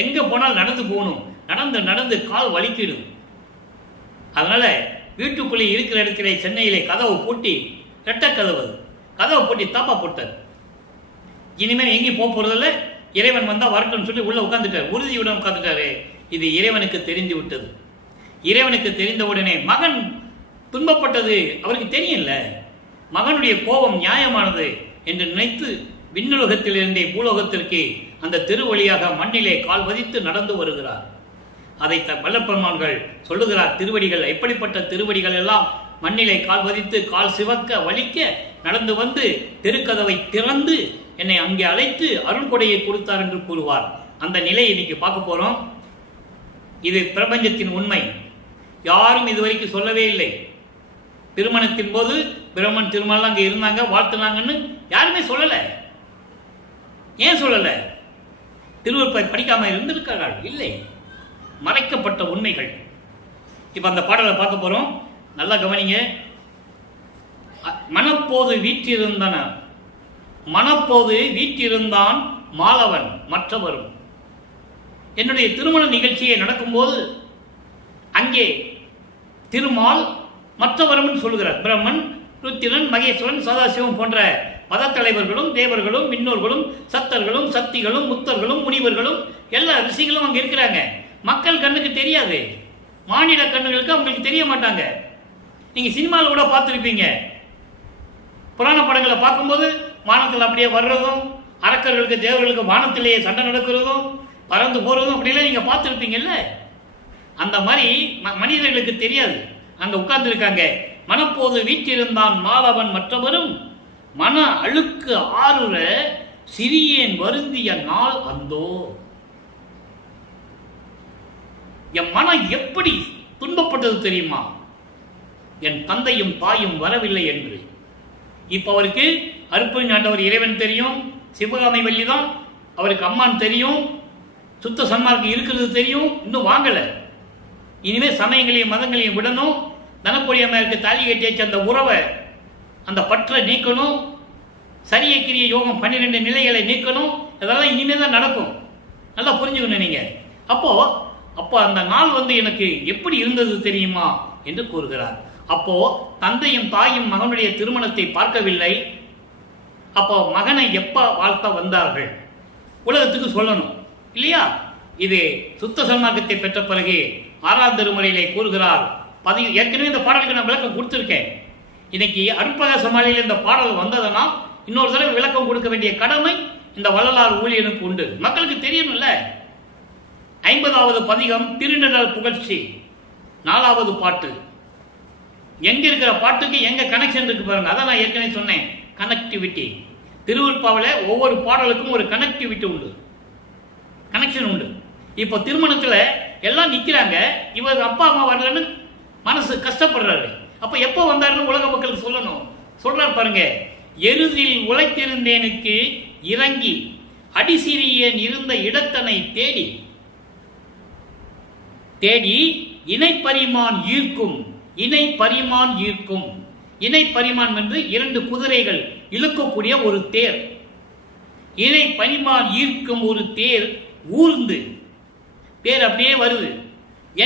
எங்க போனால் நடந்து போகணும், நடந்து நடந்து கால் வலிக்கிடும். அதனால வீட்டுக்குள்ளே இருக்கிற இடத்துல சென்னையிலே கதவை பூட்டி, ரெட்டை கதவை பூட்டி தாப்பா போட்டார். இனிமேல் எங்கேயும் போக போறதில்ல, இறைவன் வந்தா வரட்டும்னு சொல்லி உள்ள உட்கார்ந்துட்டார். உறுதியுடன் உட்கார்ந்துட்டாரு. இது இறைவனுக்கு தெரிந்து விட்டது. இறைவனுக்கு தெரிந்த உடனே மகன் துன்பப்பட்டது அவருக்கு தெரியல, மகனுடைய கோபம் நியாயமானது என்று நினைத்து விண்ணுலகத்திலிருந்தே பூலோகத்திற்கு அந்த தெரு வழியாக மண்ணிலே கால் பதித்து நடந்து வருகிறார். அதை வல்லப்பெருமான்கள் சொல்லுகிறார். திருவடிகள் எப்படிப்பட்ட திருவடிகள் எல்லாம் மண்ணிலை கால் பதித்து கால் சிவக்க வலிக்க நடந்து வந்து தெருக்கதவை திறந்து என்னை அங்கே அழைத்து அருள் கொடையை கொடுத்தார் என்று கூறுவார். அந்த நிலையை இன்னைக்கு பார்க்க போறோம். இது பிரபஞ்சத்தின் உண்மை. யாரும் இதுவரைக்கும் சொல்லவே இல்லை. திருமணத்தின் போது பிரம்மன் திருமணம் அங்கே இருந்தாங்க, வாழ்த்துனாங்கன்னு யாருமே சொல்லலை. ஏன் சொல்லலை? திருவருப்பை படிக்காம இருந்திருக்கிறார்கள்? இல்லை, மறைக்கப்பட்ட உண்மைகள். இப்ப அந்த பாடலை பார்க்க போறோம். நல்லா கவனிங்க. மனப்போது வீற்றிருந்தன, மனப்போது வீற்றிருந்தான் மாலவன் மற்றவரும். என்னுடைய திருமண நிகழ்ச்சியை நடக்கும்போது அங்கே திருமால் மற்றவரும் சொல்லுகிறார். பிரம்மன், ருத்திரன், மகேஸ்வரன், சதாசிவம் போன்ற மதத்தலைவர்களும் தேவர்களும் விண்ணோர்களும் சத்தர்களும் சக்திகளும் முத்தர்களும் முனிவர்களும் எல்லா ரிஷிகளும் அங்கே இருக்கிறாங்க. மக்கள் கண்ணுக்கு தெரியாது, மானிட கண்ணுகளுக்கு அவங்களுக்கு தெரிய மாட்டாங்க. நீங்க சினிமாவில் கூட பார்த்துருப்பீங்க. புராண படங்களை பார்க்கும்போது வானத்தில் அப்படியே வர்றதும், அரக்கர்களுக்கு தேவர்களுக்கு வானத்திலேயே சண்டை நடக்கிறதும், பறந்து போறதும் அப்படிலாம் நீங்க பார்த்துருப்பீங்கல்ல. அந்த மாதிரி மனிதர்களுக்கு தெரியாது. அங்க உட்கார்ந்து இருக்காங்க. மனப்போது வீற்றிருந்தான் மாலவன் மற்றவரும் மன அழுக்கு ஆறுற சிறியேன் வருந்திய நாள் அந்தோ. என் மனம் எப்படி துன்பப்பட்டது தெரியுமா? என் தந்தையும் தாயும் வரவில்லை என்று. இப்ப அவருக்கு அருப்பணி ஆண்டவர் இறைவன் தெரியும், சிவகாமி வள்ளி தான் அவருக்கு அம்மான் தெரியும், சுத்த சன்மார்க்கம் இருக்கிறது தெரியும். இன்னும் வாங்கல. இனிமே சமயங்களையும் மதங்களையும் விடணும். தனக்கொடியம்மையாருக்கு தாலி கட்டியாச்சு அந்த உறவை, அந்த பற்றை நீக்கணும். சரிய கிரிய யோகம் 12 நிலைகளை நீக்கணும். இதெல்லாம் இனிமே தான் நடக்கும். நல்லா புரிஞ்சுக்கணும் நீங்க. அப்போ அந்த நாள் எனக்கு எப்படி இருந்தது தெரியுமா என்று கூறுகிறார். அப்போ தந்தையும் தாயும் மகனுடைய திருமணத்தை பார்க்கவில்லை. அப்போ மகனை எப்ப வாழ்த்த வந்தார்கள் உலகத்துக்கு சொல்லணும் இல்லையா? இது சுத்த சன்மார்க்கத்தை பெற்ற பிறகு 6ஆம் திருமுறையிலே கூறுகிறார். ஏற்கனவே இந்த பாடலுக்கு நான் விளக்கம் கொடுத்திருக்கேன். இன்னைக்கு அருட்பிரகாச மாலையில் இந்த பாடல் வந்ததுன்னா இன்னொரு தடவை விளக்கம் கொடுக்க வேண்டிய கடமை இந்த வள்ளலார் ஊழியனுக்கு உண்டு. மக்களுக்கு தெரியணும்ல. 50வது பதிகம் திருநிழல் புகழ்ச்சி, 4வது பாட்டு. எங்க இருக்கிற பாட்டுக்கு எங்க கனெக்ஷன் இருக்கு பாருங்க. அதான் நான் ஏற்கனவே சொன்னேன், கனெக்டிவிட்டி. திருவருட்பாவில ஒவ்வொரு பாடலுக்கும் ஒரு கனெக்டிவிட்டி உண்டு, கனெக்ஷன் உண்டு. இப்போ திருமணத்துல எல்லாம் நிக்கிறாங்க, இவர் அப்பா அம்மா வரலன்னு மனசு கஷ்டப்படுறாரு. அப்ப எப்போ வந்தாருன்னு உலக மக்களுக்கு சொல்லணும். சொல்றாரு பாருங்க. எருதில் உழைத்திருந்தேனுக்கு இறங்கி அடிசிறியேன் இருந்த இடத்தனை தேடி தேடி இணைப்பரிமான் ஈர்க்கும். இணைப்பரிமான் ஈர்க்கும். இணைப்பரிமான் என்று 2 குதிரைகள் இழுக்கக்கூடிய ஒரு தேர். இணைப்பரிமான் ஈர்க்கும் ஒரு தேர் ஊர்ந்து, தேர் அப்படியே வருது.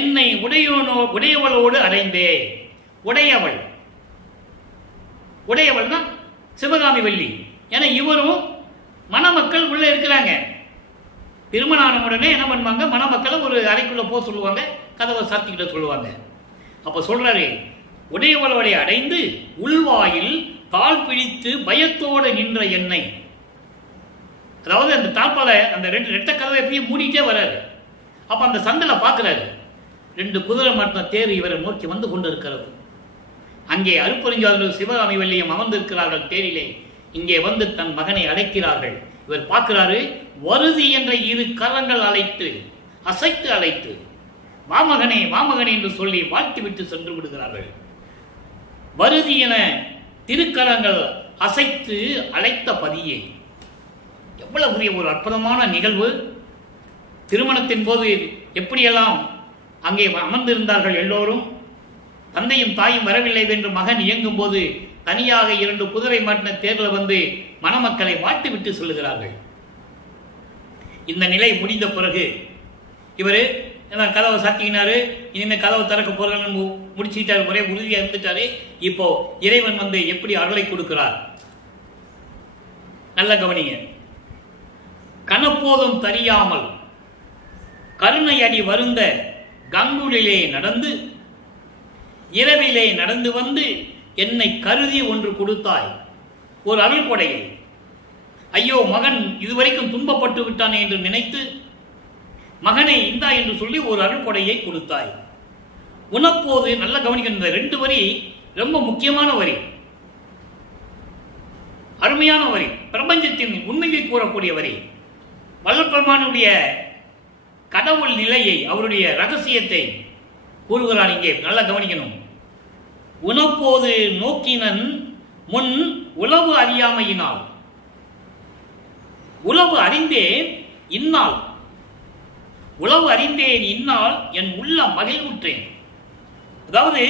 என்னை உடையவளோடு அடைந்தே. உடையவள், உடையவள்னா சிவகாமி வள்ளி. ஏன்னா இவரும் மணமக்கள் உள்ள இருக்கிறாங்க. திருமணம் ஆன உடனே என்ன பண்ணுவாங்க, மணமக்களை ஒரு அறைக்குள்ள போக சொல்லுவாங்க, கதவை சாத்திக்கிட்ட சொல்லுவாங்க. அப்ப சொல்றாரு, உடையவளோட அடைந்து உள்வாயில் தாழ் பிடித்து பயத்தோடு நின்ற என்னை. அதாவது அந்த தாப்பால அந்த 2 ரெட்ட கதவை எப்பயும் மூடிட்டே வராரு. அப்ப அந்த சந்தில பார்க்கிறாரு, 2 குதிரை மாட்டின தேர் இவரை நோக்கி வந்து கொண்டு இருக்கிறது. அங்கே அருப்பறிஞ்சார்கள் சிவகாமி வள்ளியும் அமர்ந்திருக்கிறார்கள் தேரிலே. இங்கே வந்து தன் மகனை அழைக்கிறார்கள். இவர் பார்க்கிறாரு, வருதி என்ற 2 கரங்கள் அழைத்து, அசைத்து அழைத்து, வாமகனே வாமகனே என்று சொல்லி வாழ்த்தி விட்டு சென்று விடுகிறார்கள். வருதி என திருக்கரங்கள் அசைத்து அழைத்த பதியே. எவ்வளவு பெரிய ஒரு அற்புதமான நிகழ்வு. திருமணத்தின் போது எப்படியெல்லாம் அங்கே அமர்ந்திருந்தார்கள் எல்லோரும். தந்தையும் தாயும் வரவில்லை என்று மகன் இயங்கும் போது தனியாக 2 குதிரை மாட்டின தேர்ல வந்து மணமக்களை வாழ்த்து விட்டு சொல்லுகிறார்கள். இந்த நிலை முடிந்த பிறகு இவரு கதவை சாத்திக்கினாரு. இனிமே கதவை திறக்க போறான்னு முடிச்சுட்டாரு, ஒரே உறுதியா இருந்துட்டாரு. இப்போ இறைவன் வந்து எப்படி அருளை கொடுக்கிறார் நல்ல கவனிங்க. கனப்போதும் தறியாமல் கருணை அடி வருந்த கங்குலிலே நடந்து இரவிலே நடந்து வந்து என்னை கருதி ஒன்று கொடுத்தாய், ஒரு அருள் கொடையை. ஐயோ மகன் இதுவரைக்கும் துன்பப்பட்டு விட்டானே என்று நினைத்து மகனை இந்தா என்று சொல்லி ஒரு அருள்கொடையை கொடுத்தாய். உனப்போது நல்ல கவனிக்கின்ற 2 வரி ரொம்ப முக்கியமான வரி, அருமையான வரி, பிரபஞ்சத்தின் உண்மையை கூறக்கூடிய வரி. வல்லபெருமானுடைய கடவுள் நிலையை, அவருடைய ரகசியத்தை கூறுகிறார். இங்கே நல்லா கவனிக்கணும். உனப்போது நோக்கினன் முன் உளவு அறியாமையினால், உளவு அறிந்தேன் இந்நாள், உளவு அறிந்தேன் இந்நாள் என் உள்ள மகிழ்வுற்றேன். அதாவது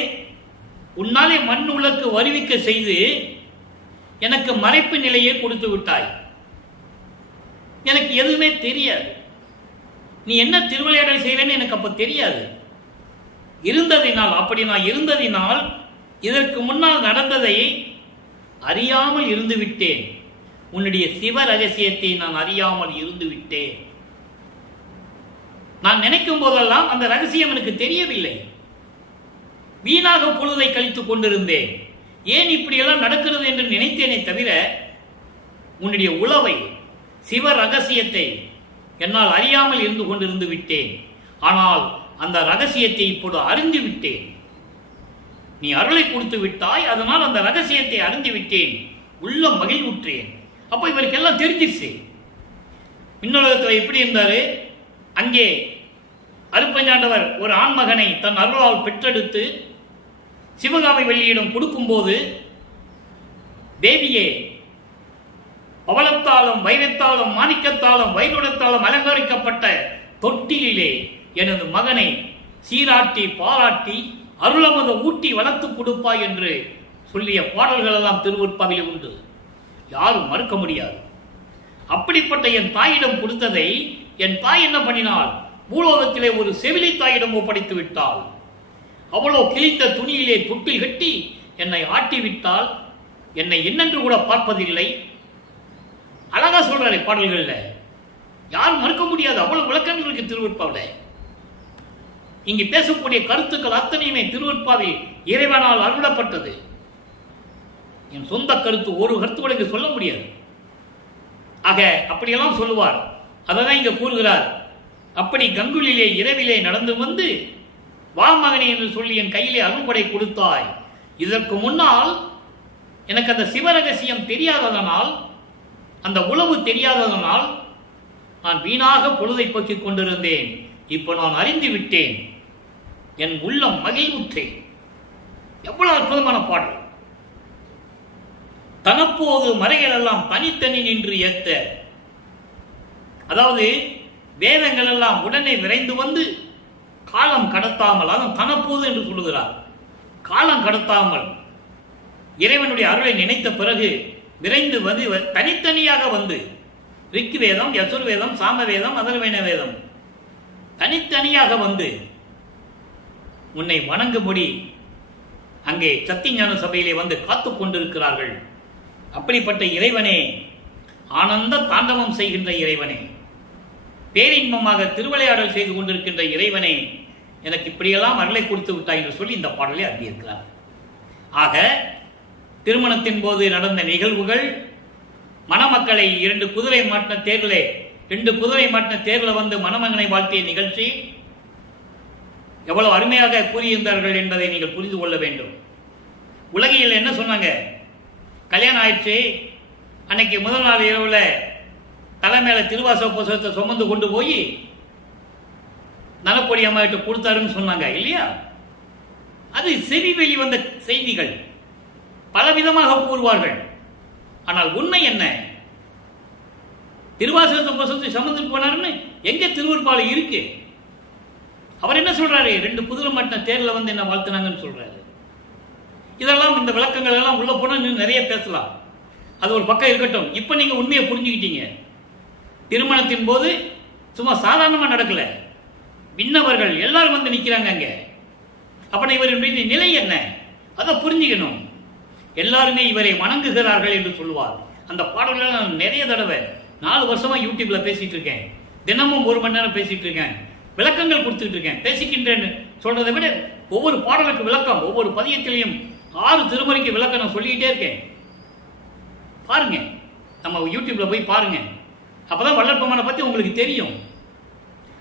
உன்னாலே மண் உலக்கு வருவிக்க செய்து எனக்கு மறைப்பு நிலையை கொடுத்து விட்டாய். எனக்கு எதுவுமே தெரியாது, நீ என்ன திருவிளையாடல் செய்வேன்னு எனக்கு அப்ப தெரியாது. இருந்ததினால், அப்படி நான் இருந்ததினால் இதற்கு முன்னால் நடந்ததை அறியாமல் இருந்து விட்டேன். உன்னுடைய சிவ ரகசியத்தை நான் அறியாமல் இருந்து விட்டேன். நான் நினைக்கும் போதெல்லாம் அந்த ரகசியம் எனக்கு தெரியவில்லை. வீணாக பொழுதை கழித்துக் கொண்டிருந்தேன். ஏன் இப்படியெல்லாம் நடக்கிறது என்று நினைத்தேனே தவிர உன்னுடைய உளவை, சிவ ரகசியத்தை என்னால் அறியாமல் இருந்து கொண்டிருந்து விட்டேன். ஆனால் அந்த ரகசியத்தை இப்போது அறிந்து விட்டேன். நீ அருளை கொடுத்து விட்டாய், அதனால் அந்த ரகசியத்தை அறிந்து விட்டேன், உள்ள மகிழ்வுற்றேன். அப்போ இவருக்கெல்லாம் தெரிஞ்சிருச்சு. விண்ணுலகத்தில் எப்படி இருந்தாரு, அங்கே அருப்பஞ்சாண்டவர் ஒரு ஆண்மகனை தன் அருளால் பெற்றெடுத்து சிவகாமி வெள்ளியிடம் கொடுக்கும்போது, தேவியே பவளத்தாலும் வைரத்தாலும் மாணிக்கத்தாலும் வைகுடத்தாலும் அலங்கரிக்கப்பட்ட தொட்டிலே எனது மகனை சீராட்டி பாராட்டி அருளமத ஊட்டி வளர்த்து கொடுப்பாய் என்று சொல்லிய பாடல்கள் எல்லாம் திருவருட்பாவிலே உண்டு. யாரும் மறுக்க முடியாது. அப்படிப்பட்ட என் தாயிடம் கொடுத்ததை என் தாய் என்ன பண்ணினாள், பூலோகத்திலே ஒரு செவிலி தாயிடம் ஒப்படைத்து விட்டாள். அவ்வளோ கிழிந்த துணியிலே தொட்டில் கட்டி என்னை ஆட்டி விட்டால், என்னை என்னென்று கூட பார்ப்பதில்லை. அழகா சொல்றாரு பாடல்கள்ல, யாரும் மறுக்க முடியாது. அவ்வளவு விளக்கங்கள் இருக்கு திருவருட்பாவில். இங்கு பேசக்கூடிய கருத்துக்கள் அத்தனையுமே திருவருட்பாவில் இறைவனால் அருளப்பட்டது. என் சொந்த கருத்து ஒரு கருத்து கூட இங்கு சொல்ல முடியாது. ஆக அப்படியெல்லாம் சொல்லுவார். அதான் இங்க கூறுகிறார். அப்படி கங்குலிலே இரவிலே நடந்து வந்து வாமகனே என்று சொல்லி என் கையிலே அருள்கொடை கொடுத்தாய். இதற்கு முன்னால் எனக்கு அந்த சிவரகசியம் தெரியாததனால், அந்த உளவு தெரியாததனால் நான் வீணாக பொழுதை போக்கிக் கொண்டிருந்தேன். இப்போ நான் அறிந்து விட்டேன், என் உள்ளம் மகிழ்வுற்றேன். எவ்வளவு அற்புதமான பாடல். தனப்போது மறைகள் எல்லாம் தனித்தனி நின்று ஏத்த, அதாவது வேதங்கள் எல்லாம் உடனே விரைந்து வந்து காலம் கடத்தாமல், அதான் தனப்போது என்று சொல்லுகிறார். காலம் கடத்தாமல் இறைவனுடைய அருளை நினைத்த பிறகு விரைந்து வந்து தனித்தனியாக வந்து, ரிக் வேதம், யசுர் வேதம், சாம வேதம், அதர்வேண வேதம் தனித்தனியாக வந்து உன்னை வணங்கும்படி அங்கே சத்திஞான சபையிலே வந்து காத்து கொண்டிருக்கிறார்கள். அப்படிப்பட்ட இறைவனே, ஆனந்த தாண்டவம் செய்கின்ற இறைவனே, பேரின்பமாக திருவிளையாடல் செய்து கொண்டிருக்கின்ற இறைவனே, எனக்கு இப்படியெல்லாம் அருளை கொடுத்து விட்டாய் என்று சொல்லி இந்த பாடலை அறிவிக்கிறார். ஆக திருமணத்தின் போது நடந்த நிகழ்வுகள், மணமக்களை 2 குதிரை மாட்டின தேர்ல வந்து மணமகனை வாழ்த்திய நிகழ்ச்சி எவ்வளவு அருமையாக கூறியிருந்தார்கள் என்பதை நீங்கள் புரிந்து கொள்ள வேண்டும். உலகில் என்ன சொன்னாங்க, கல்யாணம் ஆயிடுச்சு, அன்னைக்கு முதல் நாள் இரவுல தலைமையில திருவாசக புத்தகத்தை சுமந்து கொண்டு போய் நலக்கொடி அம்மா கிட்ட கொடுத்தாருன்னு சொன்னாங்க இல்லையா? அது செவி வெளி வந்த செய்திகள், பலவிதமாக கூறுவார்கள். ஆனால் உண்மை என்ன? திருவாசகத்தை புத்தகத்தை சுமந்துட்டு போனாருன்னு எங்க திருவருட்பால இருக்கு? அவர் என்ன சொல்றாரு, 2 குதிரை மாட்டின தேர்ல வந்து என்ன வாழ்த்துனாங்கன்னு சொல்றாரு. இதெல்லாம், இந்த விளக்கங்கள் எல்லாம் உள்ள போனா இன்னும் நிறைய பேசலாம். அது ஒரு பக்கம் இருக்கட்டும். இப்ப நீங்க உண்மையை புரிஞ்சுக்கிட்டீங்க. திருமணத்தின் போது சும்மா சாதாரணமா நடக்கல, விண்ணவர்கள் எல்லாரும் வந்து நிக்கிறாங்க அங்க. அப்ப இவருடைய நிலை என்ன, அதை புரிஞ்சுக்கணும். எல்லாருமே இவரை வணங்குகிறார்கள் என்று சொல்லுவார். அந்த பாடல்கள் நான் நிறைய தடவை 4 வருஷமா யூடியூப்ல பேசிட்டு இருக்கேன். தினமும் 1 மணி நேரம் பேசிட்டு இருக்கேன், விளக்கங்கள் கொடுத்துட்டு இருக்கேன். பேசிக்கின்றேன்னு சொல்றதை விட ஒவ்வொரு பாடலுக்கு விளக்கம், ஒவ்வொரு பதியத்திலையும் 6 திருமுறைக்கு விளக்கம் நான் சொல்லிக்கிட்டே இருக்கேன். பாருங்க, நம்ம யூடியூப்ல போய் பாருங்க. அப்பதான் வள்ளற்பெருமானை பத்தி உங்களுக்கு தெரியும்.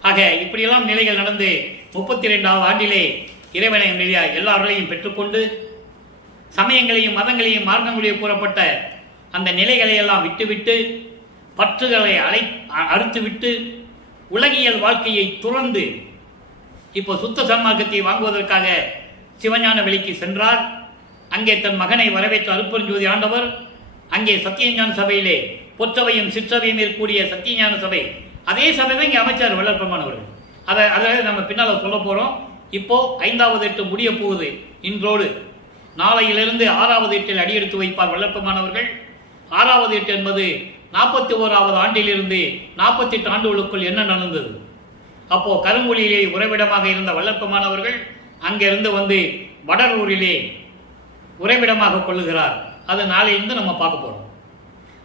ஆக இப்படியெல்லாம் நிலைகள் நடந்து 32வது ஆண்டிலே இறைவனை எல்லாரையும் பெற்றுக்கொண்டு சமயங்களையும் மதங்களையும் மார்க்கங்களையும் கூறப்பட்ட அந்த நிலைகளை எல்லாம் விட்டுவிட்டு பற்றுகளை அறுத்துவிட்டு உலகியல் வாழ்க்கையை துறந்து இப்போ சுத்த சன்மார்க்கத்தை வாங்குவதற்காக சிவஞான வெளிக்கு சென்றார். அங்கே தன் மகனை வரவேற்ற அருட்பெருஞ்சோதி ஆண்டவர் அங்கே சத்தியஞான சபையிலே பொற்றவையும் சிற்றவையும் இருக்கக்கூடிய சத்தியஞான சபை, அதே சபை தான் இங்கே அமைச்சார் வள்ளற்பெருமானவர்கள். அதை நம்ம பின்னால் சொல்ல போகிறோம். இப்போ 5வது எட்டு முடிய போகுது இன்றோடு. நாளையிலிருந்து 6வது எட்டில் அடியெடுத்து வைப்பார் வள்ளற்பெருமானவர்கள். 6வது எட்டு என்பது 41வது ஆண்டிலிருந்து 48 ஆண்டுகளுக்குள் என்ன நடந்தது. அப்போ கருங்குழியிலே உறைவிடமாக இருந்த வள்ளற்பெருமானவர்கள் அங்கிருந்து வந்து வடலூரிலே உறைவிடமாக கொள்ளுகிறார். அது நாளையிலிருந்து நம்ம பார்க்க போறோம்.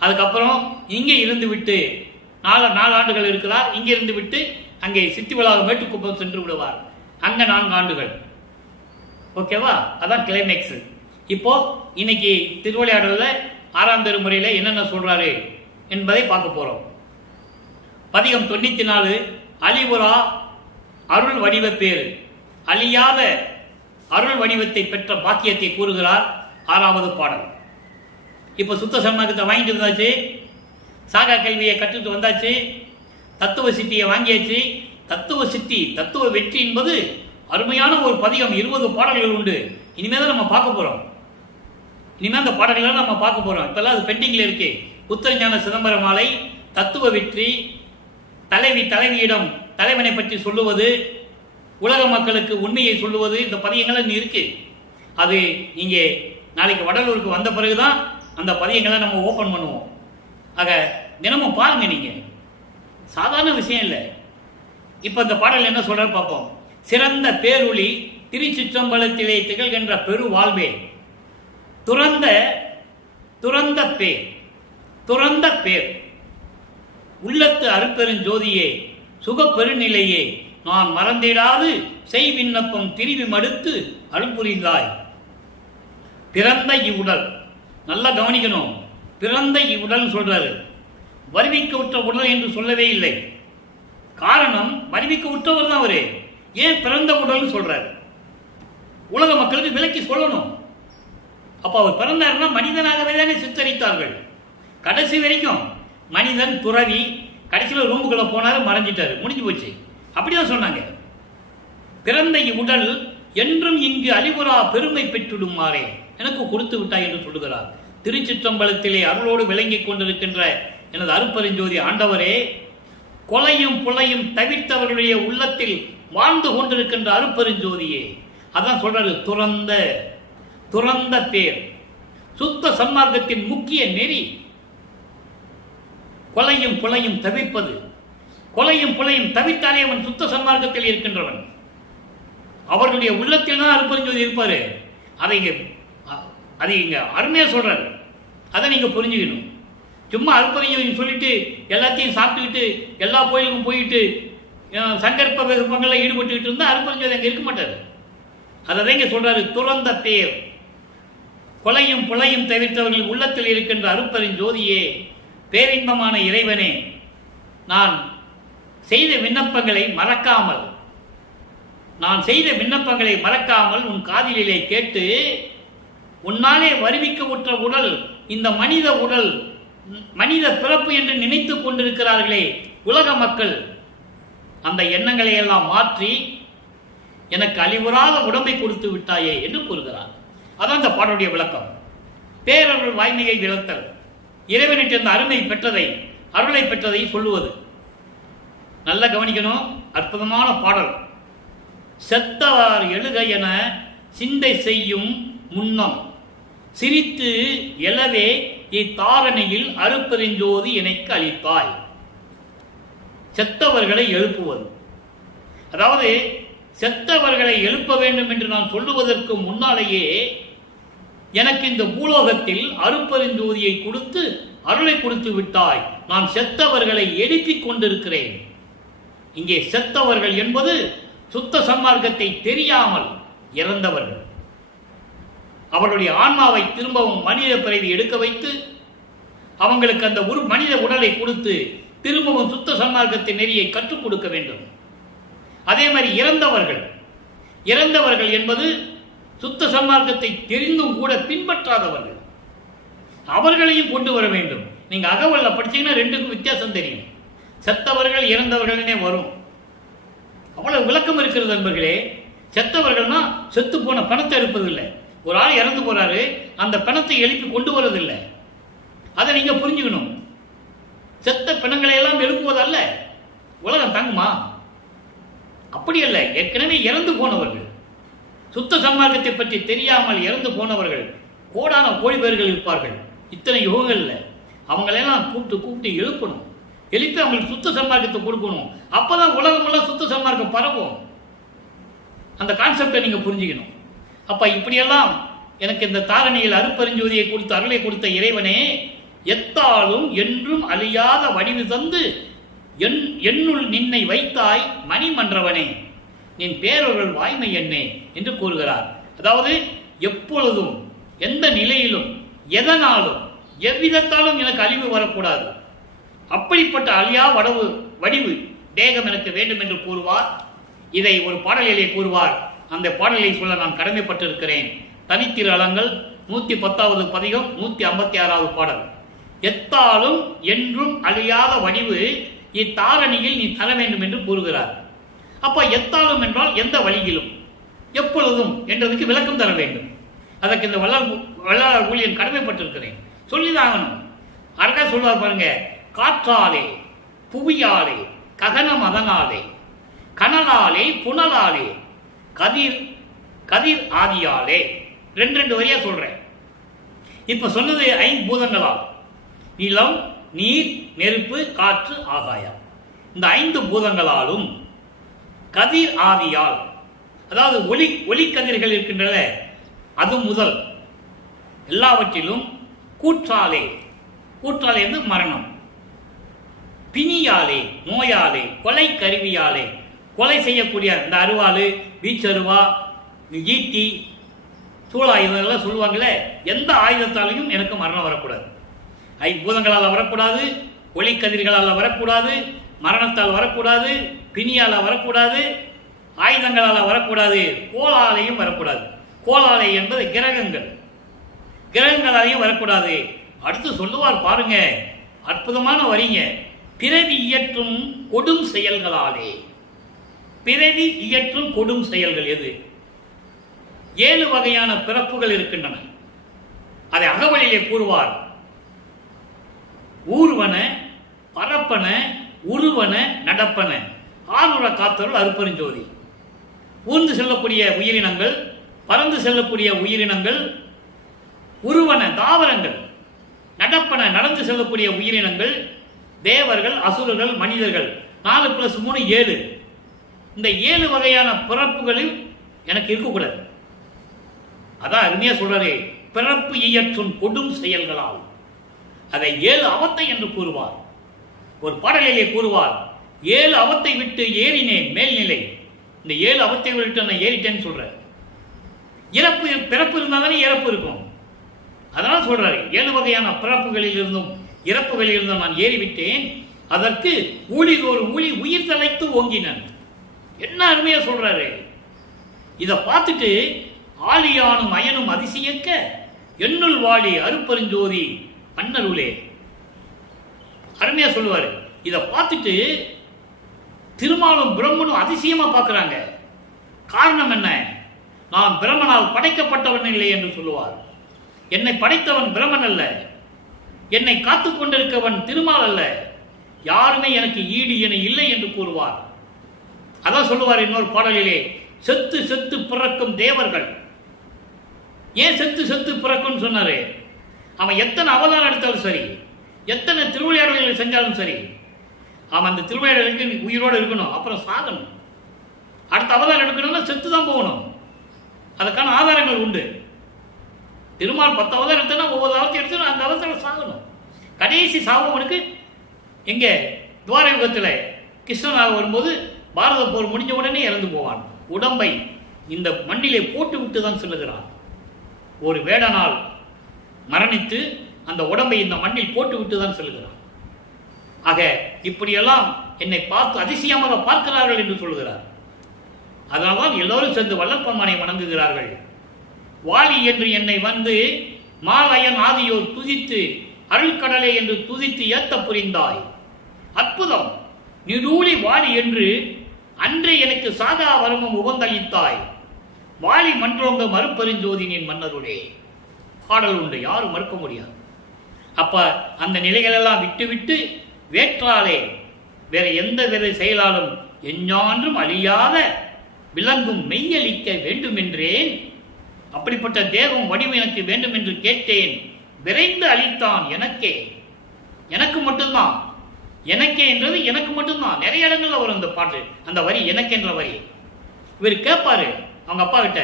அதுக்கப்புறம் இங்கே இருந்து விட்டு 4 ஆண்டுகள் இருக்கிறார். இங்கே இருந்து விட்டு அங்கே சித்திவிழாவை மேட்டுக்குப்பம் சென்று விடுவார். அங்கே 4 ஆண்டுகள். ஓகேவா? அதான் கிளைமேக்ஸ். இப்போ இன்னைக்கு திருவிளையாடல 6ஆம் திருமுறையில் என்னென்ன சொல்றாரு என்பதை பார்க்க போறோம். பதிகம் 94 அழிவுறா அருள் வடிவ பேரு, அழியாத அருள் வடிவத்தை பெற்ற பாக்கியத்தை கூறுகிறார் 6வது பாடல். இப்போ சுத்த சன்மார்க்கத்தை வாங்கிட்டு வந்தாச்சு, சாகா கல்வியை கற்றுட்டு வந்தாச்சு, தத்துவ சித்தியை வாங்கியாச்சு. தத்துவ சித்தி தத்துவ வெற்றி என்பது அருமையான ஒரு பதிகம். 20 பாடல்கள் உண்டு. இனிமேல் தான் நம்ம பார்க்க போறோம். இனிமேல் அந்த பாடல்களை நம்ம பார்க்க போறோம். இப்பெல்லாம் அது பெண்டிங்ல இருக்கு. உத்தரஞான சிதம்பர மாலை, தத்துவ வெற்றி, தலைவியிடம் தலைவனை பற்றி சொல்லுவது, உலக மக்களுக்கு உண்மையை சொல்லுவது, இந்த பதியங்கள் இருக்கு. அது இங்கே நாளைக்கு வடலூருக்கு வந்த பிறகுதான் அந்த பதியங்களை நம்ம ஓபன் பண்ணுவோம். ஆக தினமும் பாருங்க, நீங்க சாதாரண விஷயம் இல்லை. இப்ப இந்த பாடல் என்ன சொல்ற பார்ப்போம். சிறந்த பேரொளி திருச்சிற்றம்பலத்திலே திகழ்கின்ற பெரு வாழ்வே, துறந்த பேர் உள்ளத்து அருட்பெருஞ்சோதியே, சுகப்பெருநிலையே, நான் மறந்திடாது செய் விண்ணப்பம் திரிவி மடுத்து அருள்புரிந்தாய். பிறந்த இவ்வுடல், நல்லா கவனிக்கணும். பிறந்த இவ்வுடல் சொல்றாரு. வருவிக்க உற்ற உடல் என்று சொல்லவே இல்லை. காரணம், வருவிக்க உற்றவர் தான் அவரு. ஏன் பிறந்த உடல் சொல்றாரு? உலக மக்களுக்கு விலக்கி சொல்லணும். அப்ப அவர் பிறந்தாருன்னா மனிதனாகவே தானே சித்தரித்தார்கள். கடைசி வரைக்கும் மனிதன் துறவி, கடைசியில் ரூமுக்குள்ள போனாரு, மறைஞ்சிட்டாரு, முடிஞ்சு போச்சு. அப்படிதான் சொன்னாங்க. பிறந்த இவ்வுடல் என்றும் இங்கு அழிவுறா பெருமை பெற்றுடுமாறே எனக்கு கொடுத்து விட்டாய் என்று சொல்லுகிறார். திருச்சிற்றம்பலத்திலே அருளோடு விளங்கிக் கொண்டிருக்கின்ற எனது அருட்பெருஞ்சோதி ஆண்டவரே, கொலையும் புலையும் தவிர்த்தவர்களுடைய உள்ளத்தில் வாழ்ந்து கொண்டிருக்கின்ற அருட்பெருஞ்சோதியே. அதான் சொல்றாரு, துறந்த பேர், சுத்த சன்மார்க்கத்தின் முக்கிய நெறி கொலையும் புலையும் தவிர்ப்பது. கொலையும் புலையும் தவிர்த்தாலே அவன் சுத்த சன்மார்க்கத்தில் இருக்கின்றவன். அவர்களுடைய உள்ளத்தில் தான் அருட்பெருஞ்சோதி இருப்பாரு. அதை இங்க அருமையா சொல்றாரு. அதை நீங்க புரிஞ்சுக்கணும். சும்மா அருட்பெருஞ்சோதி சொல்லிட்டு எல்லாத்தையும் சாப்பிட்டுக்கிட்டு எல்லா கோயிலுக்கும் போயிட்டு சங்கற்ப விருப்பங்களில் ஈடுபட்டுக்கிட்டு இருந்தா அருட்பெருஞ்சோதி அங்க இருக்க மாட்டாரு. அதை இங்க சொல்றாரு, துறந்த பேர், கொலையும் புலையும் தவிர்த்தவர்கள் உள்ளத்தில் இருக்கின்ற அருட்பெருஞ்சோதியே, பேரின்பமான இறைவனே, நான் செய்த விண்ணப்பங்களை மறக்காமல் உன் காதிலே கேட்டு உன்னாலே வருவிக்க உற்ற உடல், இந்த மனித உடல், மனித பிறப்பு என்று நினைத்துக் கொண்டிருக்கிறார்களே உலக மக்கள், அந்த எண்ணங்களை எல்லாம் மாற்றி எனக்கு அழிவுறாத உடம்பை கொடுத்து விட்டாயே என்று கூறுகிறார். அதான் இந்த பாடலுடைய விளக்கம். பேரருள் வாய்மையை விளத்தல், இறைவனிட்டு அந்த அருமை பெற்றதை, அருளை பெற்றதை சொல்லுவது. நல்லா கவனிக்கணும். அற்புதமான பாடல். செத்தவார் எழுக என சிந்தை செய்யும் முன்னம் சிரித்து எழவே இத்தாரணையில் அருட்பெருஞ்சோதி எனக்கு அளித்தாய். செத்தவர்களை எழுப்புவது, அதாவது செத்தவர்களை எழுப்ப வேண்டும் என்று நான் சொல்லுவதற்கு முன்னாலேயே எனக்கு இந்த பூலோகத்தில் அருட்பெருஞ்சோதியை கொடுத்து அருளை கொடுத்து விட்டாய். நான் செத்தவர்களை எழுப்பிக் கொண்டிருக்கிறேன். இங்கே செத்தவர்கள் என்பது சுத்த சன்மார்க்கத்தை தெரியாமல் இறந்தவர்கள். அவர்களுடைய ஆன்மாவை திரும்பவும் மனித பிறவி எடுக்க வைத்து அவங்களுக்கு அந்த ஒரு மனித உடலை கொடுத்து திரும்பவும் சுத்த சன்மார்க்கத்தின் நெறியை கற்றுக் கொடுக்க வேண்டும். அதே மாதிரி இறந்தவர்கள் என்பது சுத்த சன்மார்க்கத்தை தெரிந்தும் கூட பின்பற்றாதவர்கள், அவர்களையும் கொண்டு வர வேண்டும். நீங்க அகவல்ல படிச்சீங்கன்னா ரெண்டுக்கும் வித்தியாசம் தெரியும். செத்தவர்கள் இறந்தவர்களே வரும், அவ்வளவு விளக்கம் இருக்கிறது நண்பர்களே. செத்தவர்கள்னா செத்து போன பணத்தை எழுப்பதில்லை. ஒரு ஆள் இறந்து போறாரு, அந்த பணத்தை எழுப்பி கொண்டு வரதில்லை. அதை நீங்க புரிஞ்சுக்கணும். செத்த பிணங்களை எல்லாம் எழுப்புவதல்ல. உலகம் தாங்குமா? அப்படி அல்ல. ஏற்கனவே இறந்து போனவர்கள், சுத்த சன்மார்க்கத்தை பற்றி தெரியாமல் இறந்து போனவர்கள் கோடான கோடி பேர்கள் இருப்பார்கள் இத்தனை யுகங்கள்ல. அவங்களெல்லாம் கூப்பிட்டு எழுப்பணும். எழுப்பி அவங்களுக்கு சுத்த சன்மார்க்கத்தை கொடுக்கணும். அப்பதான் உலகம் எல்லாம் சுத்த சன்மார்க்கம் பரவும். அந்த கான்செப்டை நீங்க புரிஞ்சுக்கணும். அப்ப இப்படியெல்லாம் எனக்கு இந்த தாரணியில் அருப்பெருஞ்சோதியை கொடுத்த அருளை கொடுத்த இறைவனே, எத்தாலும் என்றும் அழியாத வடிவு தந்து என்னுள் நின்னை வைத்தாய் மணிமன்றவனே, நின் பேரொருள் வாய்மை என்னே என்று கூறுகிறார். அதாவது எப்பொழுதும் எந்த நிலையிலும் எதனாலும் எவ்விதத்தாலும் எனக்கு அழிவு வரக்கூடாது. அப்படிப்பட்ட அழியா வடிவு தேகம் எனக்கு வேண்டும் என்று கூறுவார். இதை ஒரு பாடலிலே கூறுவார். அந்த பாடலை சொல்ல நான் கடமைப்பட்டிருக்கிறேன். தனித்திரு அலங்கள் 110வது பதிகம் 156வது பாடல். எத்தாலும் என்றும் அழியாத வடிவு இத்தாரணியில் நீ தர வேண்டும் என்று கூறுகிறார். அப்ப எத்தாலும் என்றால் எந்த வழியிலும் எப்பொழுதும் என்றதுக்கு விளக்கம் தர வேண்டும். அதற்கு இந்த வள்ளலார் ஊழியன் கடமைப்பட்டிருக்கிறேன், சொல்லிதாகணும். அழகா சொல்வார் பாருங்க. காற்றாலே புவியாலே ககன மதனாலே கனலாலே புனலாலே கதிர் ஆதியாலே. ரெண்டு வரியா சொல்றேன். இப்ப சொன்னது 5 பூதங்களால், நிலம், நீர், நெருப்பு, காற்று, ஆகாயம். இந்த 5 பூதங்களாலும் கதிர் ஆதியால், அதாவது ஒளி கதிர்கள் இருக்கின்றன, அது முதல் எல்லாவற்றிலும் கூற்றாலே என்று மரணம், பிணியாலே நோயாலே, கொலை கருவியாலே, கொலை செய்யக்கூடிய இந்த அருவாள், வீச்சருவா, ஈட்டி, சூழாயுதம் எல்லாம் சொல்லுவாங்களே, எந்த ஆயுதத்தாலையும் எனக்கு மரணம் வரக்கூடாது. 5 பூதங்களால் வரக்கூடாது, ஒளிக்கதிர்களால் வரக்கூடாது, மரணத்தால் வரக்கூடாது, பிணியால் வரக்கூடாது, ஆயுதங்களால் வரக்கூடாது, கோளாலையும் வரக்கூடாது. கோளாலை என்பது கிரகங்களாலையும் வரக்கூடாது. அடுத்து சொல்லுவார் பாருங்க, அற்புதமான வரிங்க. பிறவி இயற்றும் கொடும் செயல்களாலே. பிறவி இயற்றும் கொடும் செயல்கள் எது? 7 வகையான பிறப்புகள் இருக்கின்றன. அதை அகவலிலே கூறுவார். ஊர்வன, பரப்பன, உருவன, நடப்பன, ஆறுற காத்தருள் அருப்பெருஞ்சோதி. ஊர்ந்து செல்லக்கூடிய உயிரினங்கள், பறந்து செல்லக்கூடிய உயிரினங்கள், உருவன தாவரங்கள், நடப்பன நடந்து செல்லக்கூடிய உயிரினங்கள், தேவர்கள், அசுரர்கள், மனிதர்கள். 4+3 7. இந்த 7 வகையான பிறப்புகளில் எனக்கு இருக்கக்கூடாது. அதான் அருமையா சொல்றாரு, பிறப்பு இயற்றும் கொடும் செயல்களால். அதை 7 அவத்தை என்று கூறுவார். ஒரு பாடலிலே கூறுவார், 7 அவத்தை விட்டு ஏறினேன் மேல்நிலை. இந்த 7 அவத்தை விட்டு நான் ஏறிட்டேன்னு சொல்றேன். பிறப்பு இருந்தால் தானே இறப்பு இருக்கும். அதனால சொல்றாரு, 7 வகையான பிறப்புகளில் இருந்தும் இறப்புகளில் இருந்தும் நான் ஏறிவிட்டேன். அதற்கு ஊழிதோர் ஊழி உயிர் தலைத்து ஓங்கினன். என்ன அருமையா சொல்றாரு. இதை பார்த்துட்டு ஆலியானும் அயனும் அதிசயக்க என்னுள் வாழி அருப்பெருஞ்சோதி அன்னருளே. அருமையா சொல்லுவாரு. இதை பார்த்துட்டு திருமாலும் பிரம்மனும் அதிசயமா பார்க்கிறாங்க. காரணம் என்ன? நான் பிரம்மனால் படைக்கப்பட்டவன் இல்லை என்று சொல்லுவார். என்னை படைத்தவன் பிரம்மன் அல்ல, என்னை காத்து கொண்டிருக்கவன் திருமால் அல்ல, யாருமே எனக்கு ஈடு என இல்லை என்று கூறுவார். அதான் சொல்லுவார் இன்னொரு பாடலிலே, செத்து செத்து பிறக்கும் தேவர்கள். ஏன் செத்து பிறக்கும் சொன்னாரு? அவன் எத்தனை அவதாரம் எடுத்தாலும் சரி, எத்தனை திருவிளையாடல்களை செஞ்சாலும் சரி, அவன் அந்த திருவிளையாடலுக்கு உயிரோடு இருக்கணும், அப்புறம் சாகணும். அடுத்த அவதாரம் எடுக்கணும்னா செத்து தான் போகணும். அதுக்கான ஆதாரங்கள் உண்டு. திருமால் 10 அவதாரம் எடுத்தனா ஒவ்வொரு அவத்தை எடுத்து அந்த அவதாரம் சாகணும். கடைசி சாவவனுக்கு எங்கே துவார யுகத்தில் கிருஷ்ணனாக வரும்போது பாரத போர் முடிஞ்ச உடனே இறந்து போவான். உடம்பை இந்த மண்ணிலே போட்டு விட்டு தான் சொல்லுகிறான். ஒரு வேடனால் மரணித்து அந்த உடம்பை இந்த மண்ணில் போட்டு விட்டு தான் சொல்லுகிறான். ஆக இப்படியெல்லாம் என்னை பார்த்து அதிசயமாக பார்க்கிறார்கள் என்று சொல்லுகிறார். அதனால்தான் எல்லோரும் சேர்ந்து வல்லப்பெருமானை வணங்குகிறார்கள். வாலி என்று என்னை வந்து மாலயன் ஆதியோர் துதித்து அருள்கடலை என்று துதித்து ஏத்த புரிந்தாய். அற்புதம்! நிரூழி வாலி என்று அன்றே எனக்கு சாதா வரமும் உபந்தளித்தாய். வாலி மன்றோங்க மறுப்பெருஞ்சோதினின் மன்னருடைய பாடல் உண்டு, யாரும் மறுக்க முடியாது. அப்ப அந்த நிலைகளெல்லாம் விட்டுவிட்டு வேற்றாலே வேற எந்த வித செயலாலும் எஞ்ஞான்றும் அழியாத விளங்கும் மெய்யளிக்க வேண்டுமென்றேன். அப்படிப்பட்ட தேகம் வடிவம் எனக்கு வேண்டும் என்று கேட்டேன். விரைந்து அளித்தான் எனக்கே. எனக்கு மட்டும்தான். எனக்கே என்றது எனக்கு மட்டும்தான். நிறைய இடங்கள்ல வரும் அந்த பாட்டு, அந்த வரி எனக்கென்ற வரி. இவர் கேட்பாரு அவங்க அப்பா கிட்ட,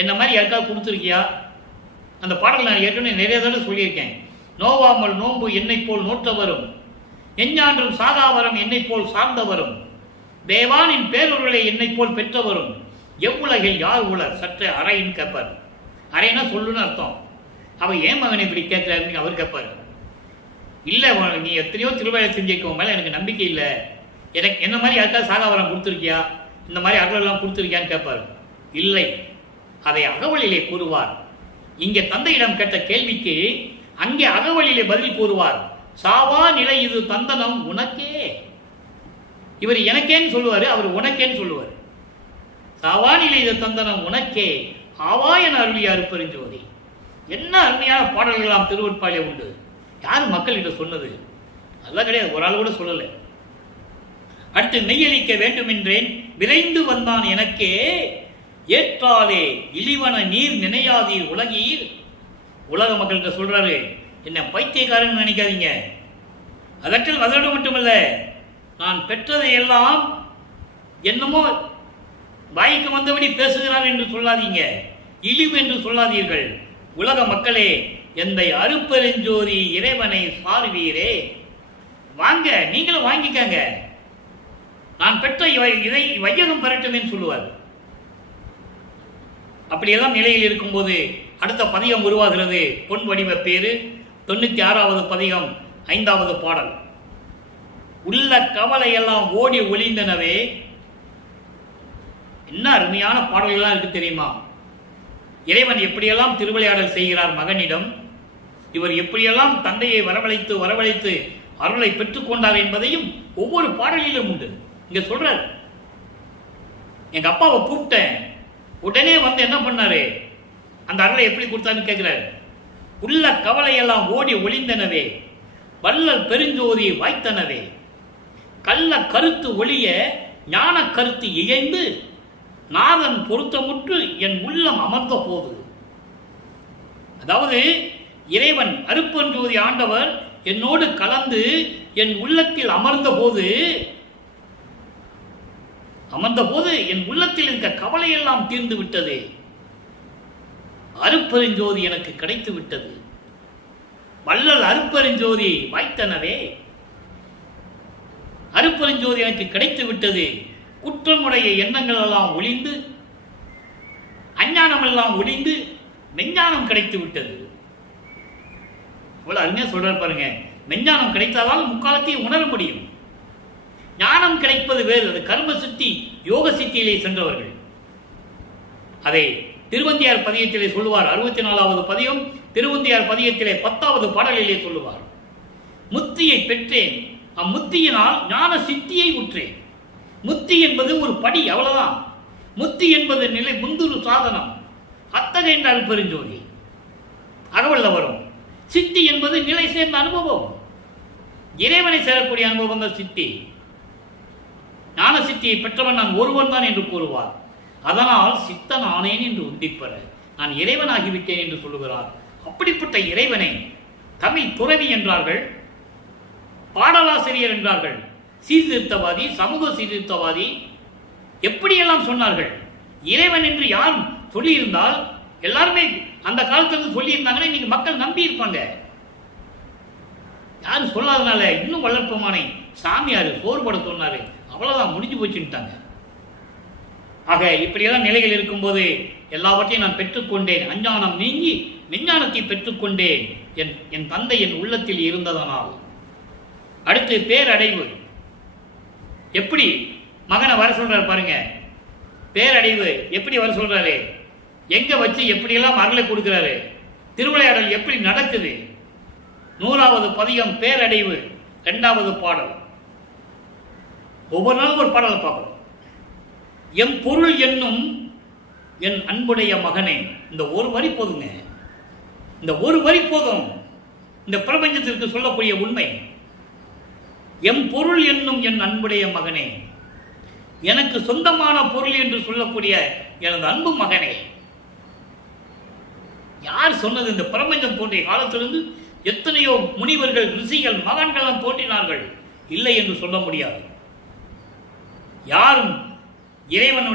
என்ன மாதிரி யாருக்காவது கொடுத்துருக்கியா? அந்த பாடல் நான் ஏற்கனவே நிறைய தடவை சொல்லியிருக்கேன். நோவாமல் நோன்பு என்னை போல் நோற்றவரும், எஞ்ஞான்றும் சாதாவரம் என்னை போல் சார்ந்தவரும், தேவானின் பேரொருளை என்னை போல் பெற்றவரும், எவ்வுலகில் யார் உலர் சற்று அறையின் கேட்பார். அறைனா சொல்லுன்னு அர்த்தம். அவ ஏன் மகனை இப்படி கேட்கிறாருன்னு அவர் கேட்பாரு. இல்லை, நீ எத்தனையோ திருவிழா செஞ்சிருக்க, மேலே எனக்கு நம்பிக்கை இல்லை, எனக்கு என்ன மாதிரி யாருக்காவது சாகாவரம் கொடுத்துருக்கியா, இந்த மாதிரி அருளெல்லாம் கொடுத்துருக்கியான்னு கேட்பாரு. இல்லை, அதை அகவலிலே கூறுவார். இங்கே தந்தையிடம் கேட்ட கேள்விக்கு அங்கே அகவலிலே பதில் கூறுவார். சாவா நிலை இது தந்தனம் உனக்கே. இவர் எனக்கேன்னு சொல்லுவாரு, அவர் உனக்கேன்னு சொல்லுவார். சாவா நிலை இது தந்தனம் உனக்கே ஆவா என அருளியா அருட்பெருஞ்சோதி. என்ன அருமையான பாடல்களாம் திருவொற்பாலே உண்டு. யார் மக்கள்கிட்ட சொன்னது? அதெல்லாம் கிடையாது, ஒரு ஆள் கூட சொல்லலை. அடுத்து மெய்யளிக்க வேண்டும் என்றேன் விரைந்து வந்தான் எனக்கே. ஏற்றாலே இழிவன நீர் நினையாதீர் உலகீர். உலக மக்கள்கிட்ட சொல்றாரு, என்ன பைத்தியக்காரன் நினைக்காதீங்க. அதோடு மட்டுமல்ல, நான் பெற்றதை எல்லாம் என்னமோ வாய்க்கு வந்தபடி பேசுகிறார் என்று சொல்லாதீங்க, இழிவு என்று சொல்லாதீர்கள். உலக மக்களே, எந்த அருட்பெருஞ்சோதி இறைவனை சார்வீரே, வாங்க, நீங்களும் வாங்கிக்கங்க. நான் பெற்ற இதை வையகம் பெறட்டுமே சொல்லுவார். அப்படியெல்லாம் நிலையில் இருக்கும்போது அடுத்த பதிகம் உருவாகிறது. பொன் வடிவ பேரு 96வது பதிகம் 5வது பாடல். உள்ள கவலையெல்லாம் ஓடி ஒளிந்தனவே. என்ன அருமையான பாடல்கள்லாம் இருக்கு தெரியுமா? இறைவன் எப்படியெல்லாம் திருவிளையாடல் செய்கிறார் மகனிடம், இவர் எப்படியெல்லாம் தந்தையை வரவழைத்து அருளை பெற்றுக்கொண்டார் என்பதையும் ஒவ்வொரு பாடலிலும் உண்டு. இங்க சொல்றார், எங்க அப்பாவை கூப்பிட்டேன், உடனே வந்து என்ன பண்ணாரு, அந்த அருளை எப்படி கொடுத்தாருன்னு கேட்கிறாரு. உள்ள கவலையெல்லாம் ஓடி ஒளிந்தனவே, வள்ளல் பெருஞ்சோதி வாய்த்தனவே, கள்ள கருத்து ஒளிய ஞான கருத்து இயைந்து நாதன் பொருத்தமுற்று என் உள்ளம் அமர்ந்த போது. அதாவது இறைவன் அருட்பெருஞ்சோதி ஆண்டவர் என்னோடு கலந்து என் உள்ளத்தில் அமர்ந்த போது என் உள்ளத்தில் இருக்க கவலையெல்லாம் தீர்ந்து விட்டது. அருட்பெருஞ்சோதி எனக்கு கிடைத்து விட்டது. வள்ளல் அருட்பெருஞ்சோதி வாய்த்தனவே, அருட்பெருஞ்சோதி எனக்கு கிடைத்து விட்டது. குற்றமுடைய எண்ணங்கள் எல்லாம் ஒளிந்து, அஞ்ஞானம் எல்லாம் ஒளிந்து மெஞ்ஞானம் கிடைத்து விட்டது. இவ்வளவு அருமையா சொல்றாரு பாருங்க. மெஞ்ஞானம் கிடைத்தால்தான் முக்காலத்தையும் உணர முடியும். ஞானம் கிடைப்பது வேறு, அது கர்ம சித்தி யோக சித்தியிலே சென்றவர்கள். அதை திருவந்தியார் பதியத்திலே சொல்லுவார். 64வது பதியம் திருவந்தியார் பதியத்திலே 10வது பாடலிலே சொல்லுவார். முத்தியை பெற்றேன், அம்முத்தியினால் ஞான சித்தியை உற்றேன். முத்தி என்பது ஒரு படி, அவ்வளவுதான். முத்தி என்பது நிலை முந்துரு சாதனம். அத்தகைய அருட்பெருஞ்சோதி அகவல்ல வரும். சித்தி என்பது நிலை சேர்ந்த அனுபவம், இறைவனை சேரக்கூடிய அனுபவம் தான் சித்தி. ஞான சித்தியை பெற்றவன் நான் ஒருவன் தான் என்று கூறுவார். அதனால் சித்தன் ஆனேன் என்று உந்திப்பெற நான் இறைவனாகிவிட்டேன் என்று சொல்லுகிறார். அப்படிப்பட்ட இறைவனை தமிழ் துறவி என்றார்கள், பாடலாசிரியர் என்றார்கள், சீர்திருத்தவாதி, சமூக சீர்திருத்தவாதி, எப்படியெல்லாம் சொன்னார்கள். இறைவன் என்று யாரும் சொல்லியிருந்தால் எல்லாருமே அந்த காலத்திலிருந்து சொல்லியிருந்தாங்கன்னா இன்னைக்கு மக்கள் நம்பி இருப்பாங்க. யாரும் சொல்லாதனால இன்னும் வளர்ப்பமானை சாமியார் சோறுபட சொன்னாரு, அவ்வளவுதான், முடிஞ்சு போச்சுட்டாங்க. ஆக இப்படியெல்லாம் நிலைகள் இருக்கும்போது எல்லாவற்றையும் நான் பெற்றுக்கொண்டேன். அஞ்ஞானம் நீங்கி விஞ்ஞானத்தை பெற்றுக்கொண்டேன். என் தந்தை என் உள்ளத்தில் இருந்ததனால். அடுத்து பேரடைவு. எப்படி மகனை வர சொல்றாரு பாருங்க. பேரடைவு எப்படி வர சொல்றாரு, எங்க வச்சு எப்படியெல்லாம் அருளை கொடுக்கிறாரு, திருவிளையாடல் எப்படி நடக்குது. 100வது பதிகம் பேரடைவு 2வது பாடல். ஒவ்வொரு நாளும் ஒரு பாடலை பார்ப்போம். எம் பொருள் என்னும் என் அன்புடைய மகனே. இந்த ஒரு வரி போதுங்க, இந்த ஒரு வரி போதும் இந்த பிரபஞ்சத்திற்கு சொல்லக்கூடிய உண்மை. எம் பொருள் என்னும் என் அன்புடைய மகனே, எனக்கு சொந்தமான பொருள் என்று சொல்லக்கூடிய எனது அன்பு மகனே. யார் சொன்னது? இந்த பிரபஞ்சம் தோன்றிய காலத்திலிருந்து எத்தனையோ முனிவர்கள், ரிஷிகள், மகான்கள் தோன்றினார்கள். இல்லை என்று சொல்ல முடியாது. யாரும் இறைவன்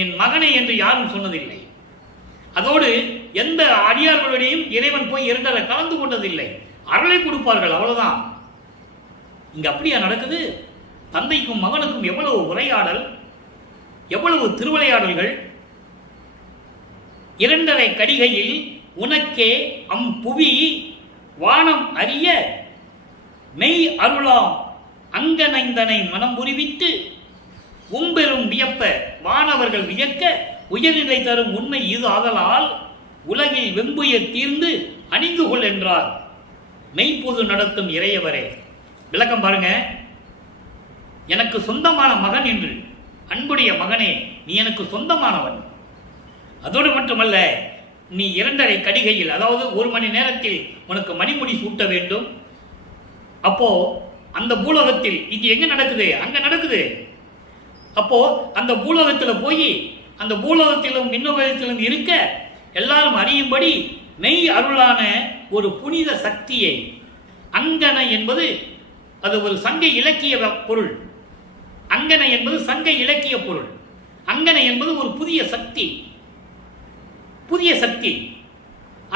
என் மகனை என்று யாரும் சொன்னதில்லை. அதோடு எந்த அடியார்களுடையும் இறைவன் போய் இரண்டரை கலந்து கொண்டதில்லை. அருளை கொடுப்பார்கள், அவ்வளவுதான். இங்க அப்படியா நடக்குது? தந்தைக்கும் மகனுக்கும் எவ்வளவு உரையாடல், எவ்வளவு திருவிளையாடல்கள். 2.5 கடிகையில் உனக்கே புவி வானம் அறிய மெய் அருளாம் அங்கனைந்தனை மனம் புரிவித்து உம்பெரும் வியப்ப வானவர்கள் வியக்க உயர்நிலை தரும் உண்மை இது ஆதலால் உலகில் வெம்புயர் தீர்ந்து அணிந்து கொள் என்றார் மெய்ப்பொது நடத்தும் இறையவரே. விளக்கம் பாருங்க. எனக்கு சொந்தமான மகன் என்று, அன்புடைய மகனே, நீ எனக்கு சொந்தமானவன். அதோடு மட்டுமல்ல, நீ 2.5 கடிகையில், அதாவது 1 மணி நேரத்தில் உனக்கு மணிமுடி சூட்ட வேண்டும். அப்போ அந்த பூலோகத்தில் இது எங்க நடக்குது? அங்க நடக்குது. அப்போ அந்த பூலோகத்தில் போய் அந்த பூலோகத்திலும் விண்ணுலகத்திலும் இருக்க எல்லாரும் அறியும்படி மெய் அருளான ஒரு புனித சக்தியை, அங்கனை என்பது அது ஒரு சங்க இலக்கிய பொருள். அங்கனை என்பது சங்க இலக்கிய பொருள். அங்கனை என்பது ஒரு புதிய சக்தி, புதிய சக்தி.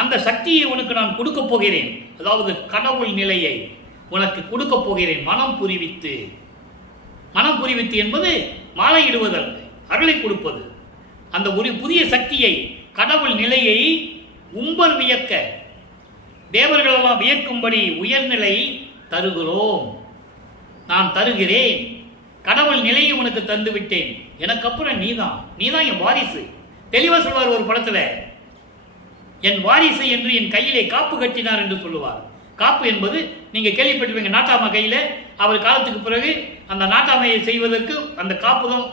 அந்த சக்தியை உனக்கு நான் கொடுக்க போகிறேன். அதாவது கடவுள் நிலையை உனக்கு கொடுக்க போகிறேன். மனம் புரிவித்து. மனம் புரிவித்து என்பது மாலையிடுவதல்ல, அருளை கொடுப்பது. அந்த ஒரு புதிய சக்தியை, கடவுள் நிலையை உம்பர் வியக்க, தேவர்களெல்லாம் வியக்கும்படி உயர்நிலை தருகிறோம். நான் தருகிறேன். கடவுள் நிலையை உனக்கு தந்து விட்டேன். எனக்கு அப்புறம் நீதான் என் வாரிசு. தெளிவா சொல்வார் ஒரு படத்துல, என் வாரிசு என்று என் கையிலே காப்பு கட்டினார் என்று சொல்லுவார். காப்பு என்பது நீங்க கேள்விப்பட்டிருப்பீங்க, நாட்டாமா கையில அவர் காலத்துக்கு பிறகு அந்த நாட்டாமையை செய்வதற்கு அந்த காப்பு தான்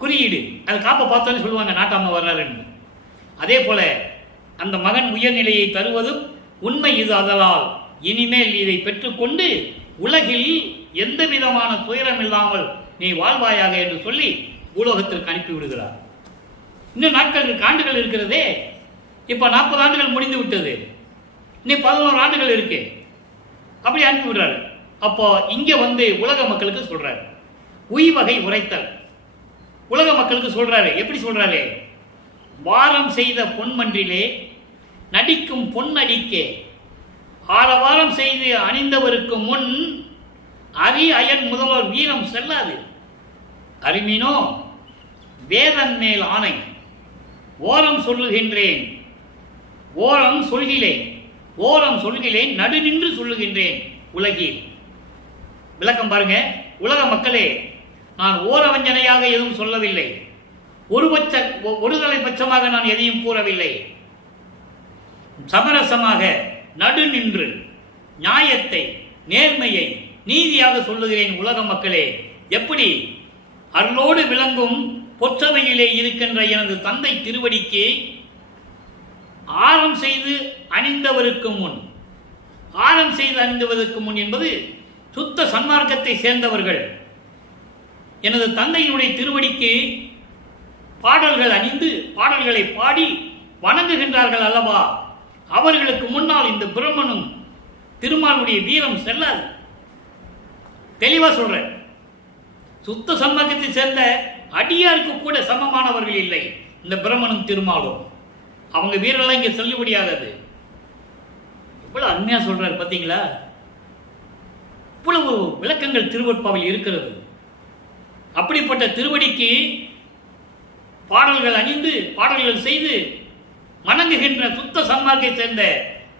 குறியீடு. அந்த காப்பை பார்த்தோன்னு சொல்லுவாங்க நாட்டாமா வர்றாருன்னு. அதே போல அந்த மகன் உயர்நிலையை தருவதும் உண்மை இது. அதனால் இனிமேல் இதை பெற்றுக்கொண்டு உலகில் எந்த விதமான துயரம் இல்லாமல் நீ வாழ்வாயாக என்று சொல்லி பூலோகத்திற்கு அனுப்பி விடுகிறார். இன்னும் ஆண்டுகள் இருக்கிறதே. இப்ப 40 ஆண்டுகள் முடிந்து விட்டது. இன்னும் 11 ஆண்டுகள் இருக்கு. அப்படி அனுப்பி விடுறாரு. அப்போ இங்க உலக மக்களுக்கு சொல்றாரு, உய்வகை உரைத்தல். உலக மக்களுக்கு சொல்றாரு. எப்படி சொல்றாரு? வாரம் செய்த பொன்மன்றிலே நடிக்கும் பொன்னடிக்கே ஆரவாரம் செய்து அணிந்தவருக்கு முன் அரி அயன் முதல்வர் வீரம் செல்லாது. அருமினோ வேதன் மேல் ஆணை ஓரம் சொல்லுகின்றேன், ஓரம் சொல்கிறேன், நடு நின்று சொல்லுகின்றேன் உலகில். விளக்கம் பாருங்க. உலக மக்களே, நான் ஓரவஞ்சனையாக எதுவும் சொல்லவில்லை. ஒருதலை பட்சமாக நான் எதையும் கூறவில்லை. சமரசமாக நடு நின்று நியாயத்தை, நேர்மையை, நீதியாக சொல்லுகிறேன் உலக மக்களே. எப்படி? அருளோடு விளங்கும் பொற்றவையிலே இருக்கின்ற எனது தந்தை திருவடிக்கு ஆரம் செய்து அணிந்தவருக்கு முன், ஆரம் செய்து அணிந்தவருக்கு முன் என்பது சுத்த சன்மார்க்கத்தை சேர்ந்தவர்கள் எனது தந்தையினுடைய திருவடிக்கு பாடல்கள் அணிந்து பாடல்களை பாடி வணங்குகின்றார்கள் அல்லவா? அவர்களுக்கு முன்னால் இந்த பிரம்மனும் திருமாலுடைய வீரம் செல்லாது. தெளிவா சொல்றேன். சுத்த சன்மார்க்கத்தை சேர்ந்த அடியாருக்கு கூட சமமானவர்கள் இல்லை இந்த பிரம்மனும் திருமாலும். அவங்க வீரெல்லாம் இங்க செல்லுபடியாகாது. இவ்வளவு அருமையா சொல்றாரு பார்த்தீங்களா? இவ்வளவு விளக்கங்கள் திருவற்பாவில் இருக்கிறது. அப்படிப்பட்ட திருவடிக்கு பாடல்கள் அணிந்து பாடல்கள் செய்து வணங்குகின்ற சுத்த சன்மார்க்கத்தை சேர்ந்த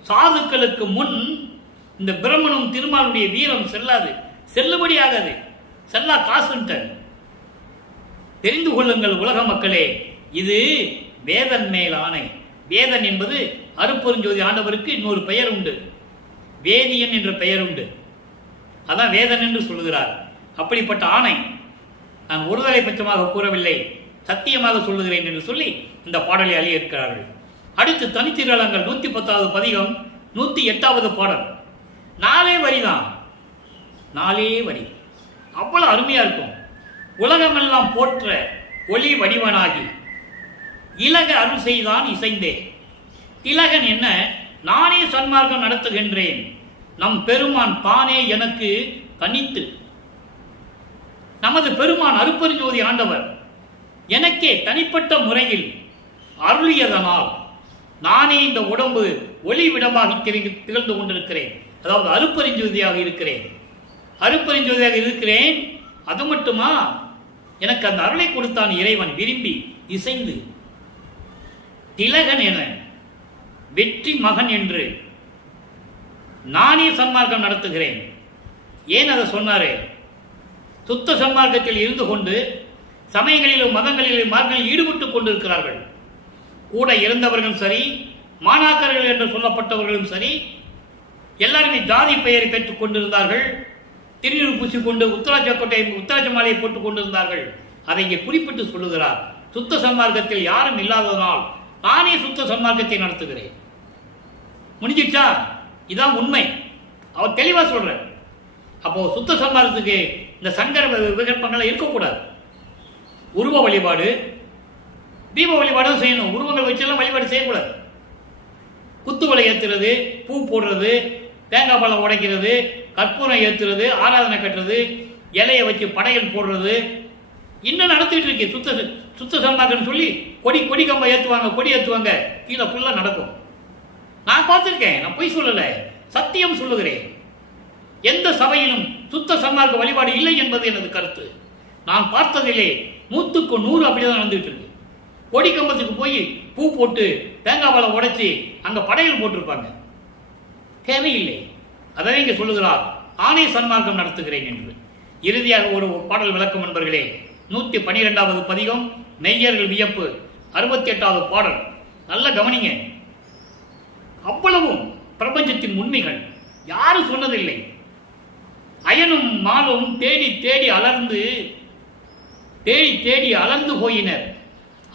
சாதுக்களுக்கு முன் இந்த பிரம்மனும் திருமாலுடைய வீரம் செல்லாது, செல்லுபடியாகாது. செல்லா காசுன்ட்ட தெரிந்து கொள்ளுங்கள் உலக மக்களே, இது வேதன் மேல் ஆணை. வேதன் என்பது அருட்பெருஞ்சோதி ஆண்டவருக்கு இன்னொரு பெயர் உண்டு, வேதியன் என்ற பெயர் உண்டு. அதான் வேதன் என்று சொல்லுகிறார். அப்படிப்பட்ட ஆணை நான் ஒருதலை பட்சமாக கூறவில்லை, சத்தியமாக சொல்லுகிறேன் என்று சொல்லி இந்த பாடலை அழியிருக்கிறார்கள். அடுத்து தனித்திரளங்கள் 110வது பதிகம் 108வது பாடல். 4 வரிதான், 4 வரி, அவ்வளவு அருமையா இருக்கும். உலகமெல்லாம் போற்ற ஒளி வடிவனாகி இலக அருள் செய்தான் இசைந்தே. திலகன் என்ன, நானே சன்மார்க்கம் நடத்துகின்றேன், நம் பெருமான் தானே எனக்கு தனித்து. நமது பெருமான் அருட்பெருஞ்சோதி ஆண்டவர் எனக்கே தனிப்பட்ட முறையில் அருளியதனால் நானே இந்த உடம்பு ஒளி விடமாக திகழ்ந்து கொண்டிருக்கிறேன். அதாவது அருட்பெருஞ்சோதியாக இருக்கிறேன், அருட்பெருஞ்சோதியாக இருக்கிறேன். அது மட்டுமா, எனக்கு அந்த அருளை கொடுத்தான் இறைவன் விரும்பி இசைந்து. திலகன் என வெற்றி மகன் என்று நானே சன்மார்க்கம் நடத்துகிறேன். ஏன் அதை சொன்னாரே? சுத்த சன்மார்க்கத்தில் இருந்து கொண்டு சமயங்களிலும் மதங்களிலும் மார்க்கங்களில் ஈடுபட்டுக் கொண்டிருக்கிறார்கள். கூட இருந்தவர்களும் சரி, மாணாக்கர்கள் என்று சொல்லப்பட்டவர்களும் சரி, எல்லாருமே ஜாதி பெயரை பெற்றுக் கொண்டிருந்தார்கள். திருநீர் பூசிக்கொண்டு உத்தராட்ச மாலையை போட்டுக் கொண்டிருந்தார்கள். அதை இங்கே குறிப்பிட்டு சொல்லுகிறார். சுத்த சன்மார்க்கத்தில் யாரும் இல்லாததனால் நானே சுத்த சன்மார்க்கத்தை நடத்துகிறேன். முடிஞ்சிச்சா? இதான் உண்மை. அவர் தெளிவா சொல்ற. அப்போ சுத்த சன்மார்க்கத்துக்கு இந்த சங்கர விகற்பங்கள் இருக்கக்கூடாது. உருவ வழிபாடு, தீப வழிபாடும் செய்யணும். உருவங்கள் வச்செல்லாம் வழிபாடு செய்யக்கூடாது. குத்துவலை ஏற்றுறது, பூ போடுறது, தேங்காய் பழம் உடைக்கிறது, கற்பூரம் ஏற்றுறது, ஆராதனை கட்டுறது, இலையை வச்சு படையல் போடுறது, இன்னும் நடத்திட்டு இருக்கு. சுத்த சன்மார்க்கம் சொல்லி கொடி கம்பை ஏற்றுவாங்க, கொடி ஏற்றுவாங்க, கீழே ஃபுல்லாக நடக்கும். நான் பார்த்துருக்கேன், நான் பொய் சொல்லலை, சத்தியம் சொல்லுகிறேன். எந்த சபையிலும் சுத்த சன்மார்க்க வழிபாடு இல்லை என்பது எனது கருத்து. நான் பார்த்ததிலே 100க்கு 100 அப்படிதான் நடந்துகிட்டு இருக்கு. கொடி கம்பத்துக்கு போய் பூ போட்டு தேங்காய் பழம் உடைச்சி அங்க படையல் போட்டிருப்பாங்க. தேவையில்லை. அதனை இங்கே சொல்லுகிறார், நானே சன்மார்க்கம் நடத்துகிறேன் என்று. இறுதியாக ஒரு பாடல் விளக்கம் நண்பர்களே. 112வது பதிகம் மெய்யர்கள் வியப்பு 68வது பாடல். நல்ல கவனிங்க. அவ்வளவும் பிரபஞ்சத்தின் உண்மைகள், யாரும் சொன்னதில்லை. அயனும் மாலும் தேடி தேடி அலர்ந்து போயினர்.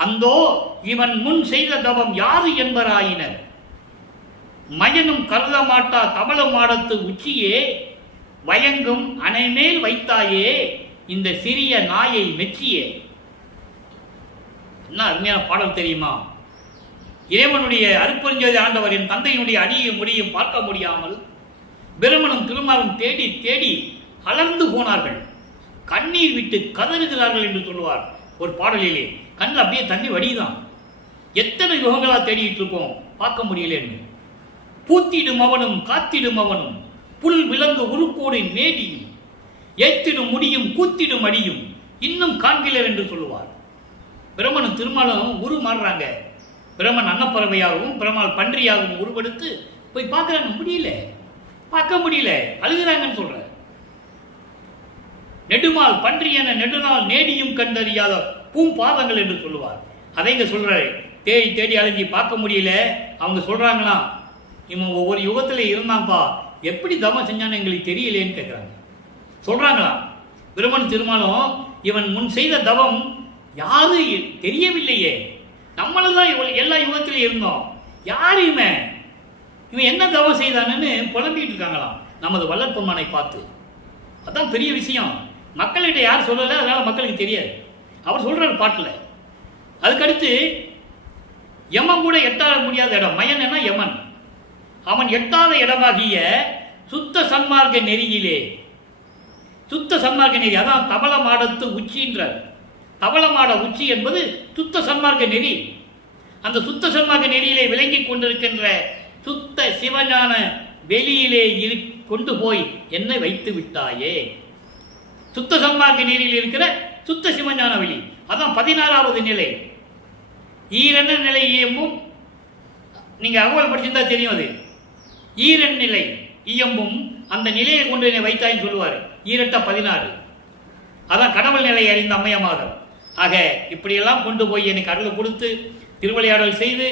அந்தோ இவன் முன் செய்த தவம் யாது என்பராயினர். மயனும் கருத மாட்டா தவள மாடத்து உச்சியே, வயங்கும் அணைமேல் வைத்தாயே இந்த சிறிய நாயை மெச்சியே. என்ன அருமையான பாடல் தெரியுமா? இறைவனுடைய அருட்பெருஞ்சோதி ஆண்டவரின் தந்தையினுடைய அடியும் முடியும் பார்க்க முடியாமல் பிரமனும் திருமாலும் தேடி தேடி அலர்ந்து போனார்கள். கண்ணீர் விட்டு கதறுகிறார்கள் என்று சொல்லுவார் ஒரு பாடலிலே. கண்ணில் அப்படியே தண்ணி வடிதான். எத்தனை யுகங்களா தேடிட்டு இருக்கோம், பார்க்க முடியலன்னு. பூத்திடும் அவனும் காத்திடும் அவனும் புல் விலங்கு உருக்கோடு மேடியும் ஏத்திடும் முடியும் கூத்திடும் அடியும் இன்னும் காண்கிறர் என்று சொல்லுவார். பிரமனும் திருமாலும் உரு மாறுறாங்க. பிரமன் அன்னப்பறவையாகவும் பிரமால் பன்றியாகவும் உருவெடுத்து போய் பார்க்கறாங்க. முடியல, பார்க்க முடியல, அழுகிறாங்கன்னு சொல்ற. நெடுமால் பன்றி என நெடுநாள் நேடியும் கண்டறியாத பூம்பாதங்கள் என்று சொல்லுவார். அதை இங்க சொல்றாரு. தேடி தேடி அலைஞ்சி பார்க்க முடியல. அவங்க சொல்றாங்களாம், இவன் ஒவ்வொரு யுகத்துல இருந்தான்பா, எப்படி தவம் செஞ்சான்னு எங்களுக்கு தெரியலேன்னு கேட்கிறாங்க. சொல்றாங்களாம். பிரமன் திருமாலும் இவன் முன் செய்த தவம் யாரு தெரியவில்லையே, நம்மளும் தான் எல்லா யுகத்திலும் இருந்தோம், யாரு இவன் என்ன தவம் செய்தான்னு புலம்பிட்டு இருக்காங்களாம் நமது வல்லற்பெருமானை பார்த்து. அதான் பெரிய விஷயம். மக்கள்கிட்ட யார் சொல்லலை, அதனால மக்களுக்கு தெரியாது. அவர் சொல்றாரு பாட்டில். அதுக்கடுத்து யமன் கூட எட்ட முடியாத இடம். மயன் என்ன யமன், அவன் எட்டாத இடமாகிய சுத்த சன்மார்க்க நெறியிலே. சுத்த சன்மார்க்க நெறி அதான் தவள மாடத்து உச்சின்றார். தவள மாட உச்சி என்பது சுத்த சன்மார்க்க நெறி. அந்த சுத்த சன்மார்க்க நெறியிலே விளங்கி கொண்டிருக்கின்ற சுத்த சிவஞான வெளியிலே கொண்டு போய் என்னை வைத்து விட்டாயே. சுத்த சன்மார்க்க நெறியில் இருக்கிற சுத்த சிவஞான வெளி, அதான் 16வது நிலை. ஈரென்ன நிலை இயம்பும், நீங்க அகவல் படிச்சிருந்தா தெரியும். அது ஈரென் நிலை இயம்பும் அந்த நிலையை கொண்டு என்னை வைத்தாயின்னு சொல்லுவார். ஈரெட்ட 16. அதான் கடவுள் நிலை அறிந்த அம்மையமாதம். ஆக இப்படியெல்லாம் கொண்டு போய் எனக்கு அருள் கொடுத்து திருவிளையாடல் செய்து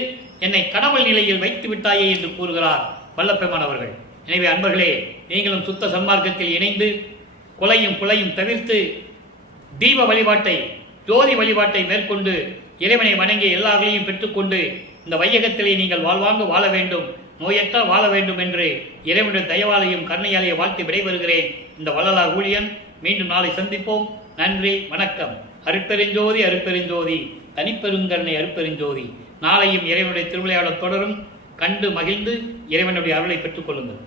என்னை கடவுள் நிலையில் வைத்து விட்டாயே என்று கூறுகிறார் வல்லபெருமான் அவர்கள். எனவே அன்பர்களே, நீங்களும் சுத்த சன்மார்க்கத்தில் இணைந்து கொலையும் புலையும் தவிர்த்து தீப வழிபாட்டை, ஜோதி வழிபாட்டை மேற்கொண்டு இறைவனை வணங்கி எல்லாவற்றையும் பெற்றுக்கொண்டு இந்த வையகத்திலே நீங்கள் வாழ்வாங்க வாழ வேண்டும், நோயற்ற வாழ வேண்டும் என்று இறைவனுடைய தயவாலையும் கருணையாலையும் வாழ்த்து விடைபெறுகிறேன். இந்த வள்ளலார் ஊழியன். மீண்டும் நாளை சந்திப்போம். நன்றி, வணக்கம். அருட்பெருஞ்சோதி அருட்பெருஞ்சோதி தனிப்பெருங்கருணை அருட்பெருஞ்சோதி. நாளையும் இறைவனுடைய திருவிளையாடல் தொடரும். கண்டு மகிழ்ந்து இறைவனுடைய அருளை பெற்றுக் கொள்ளுங்கள்.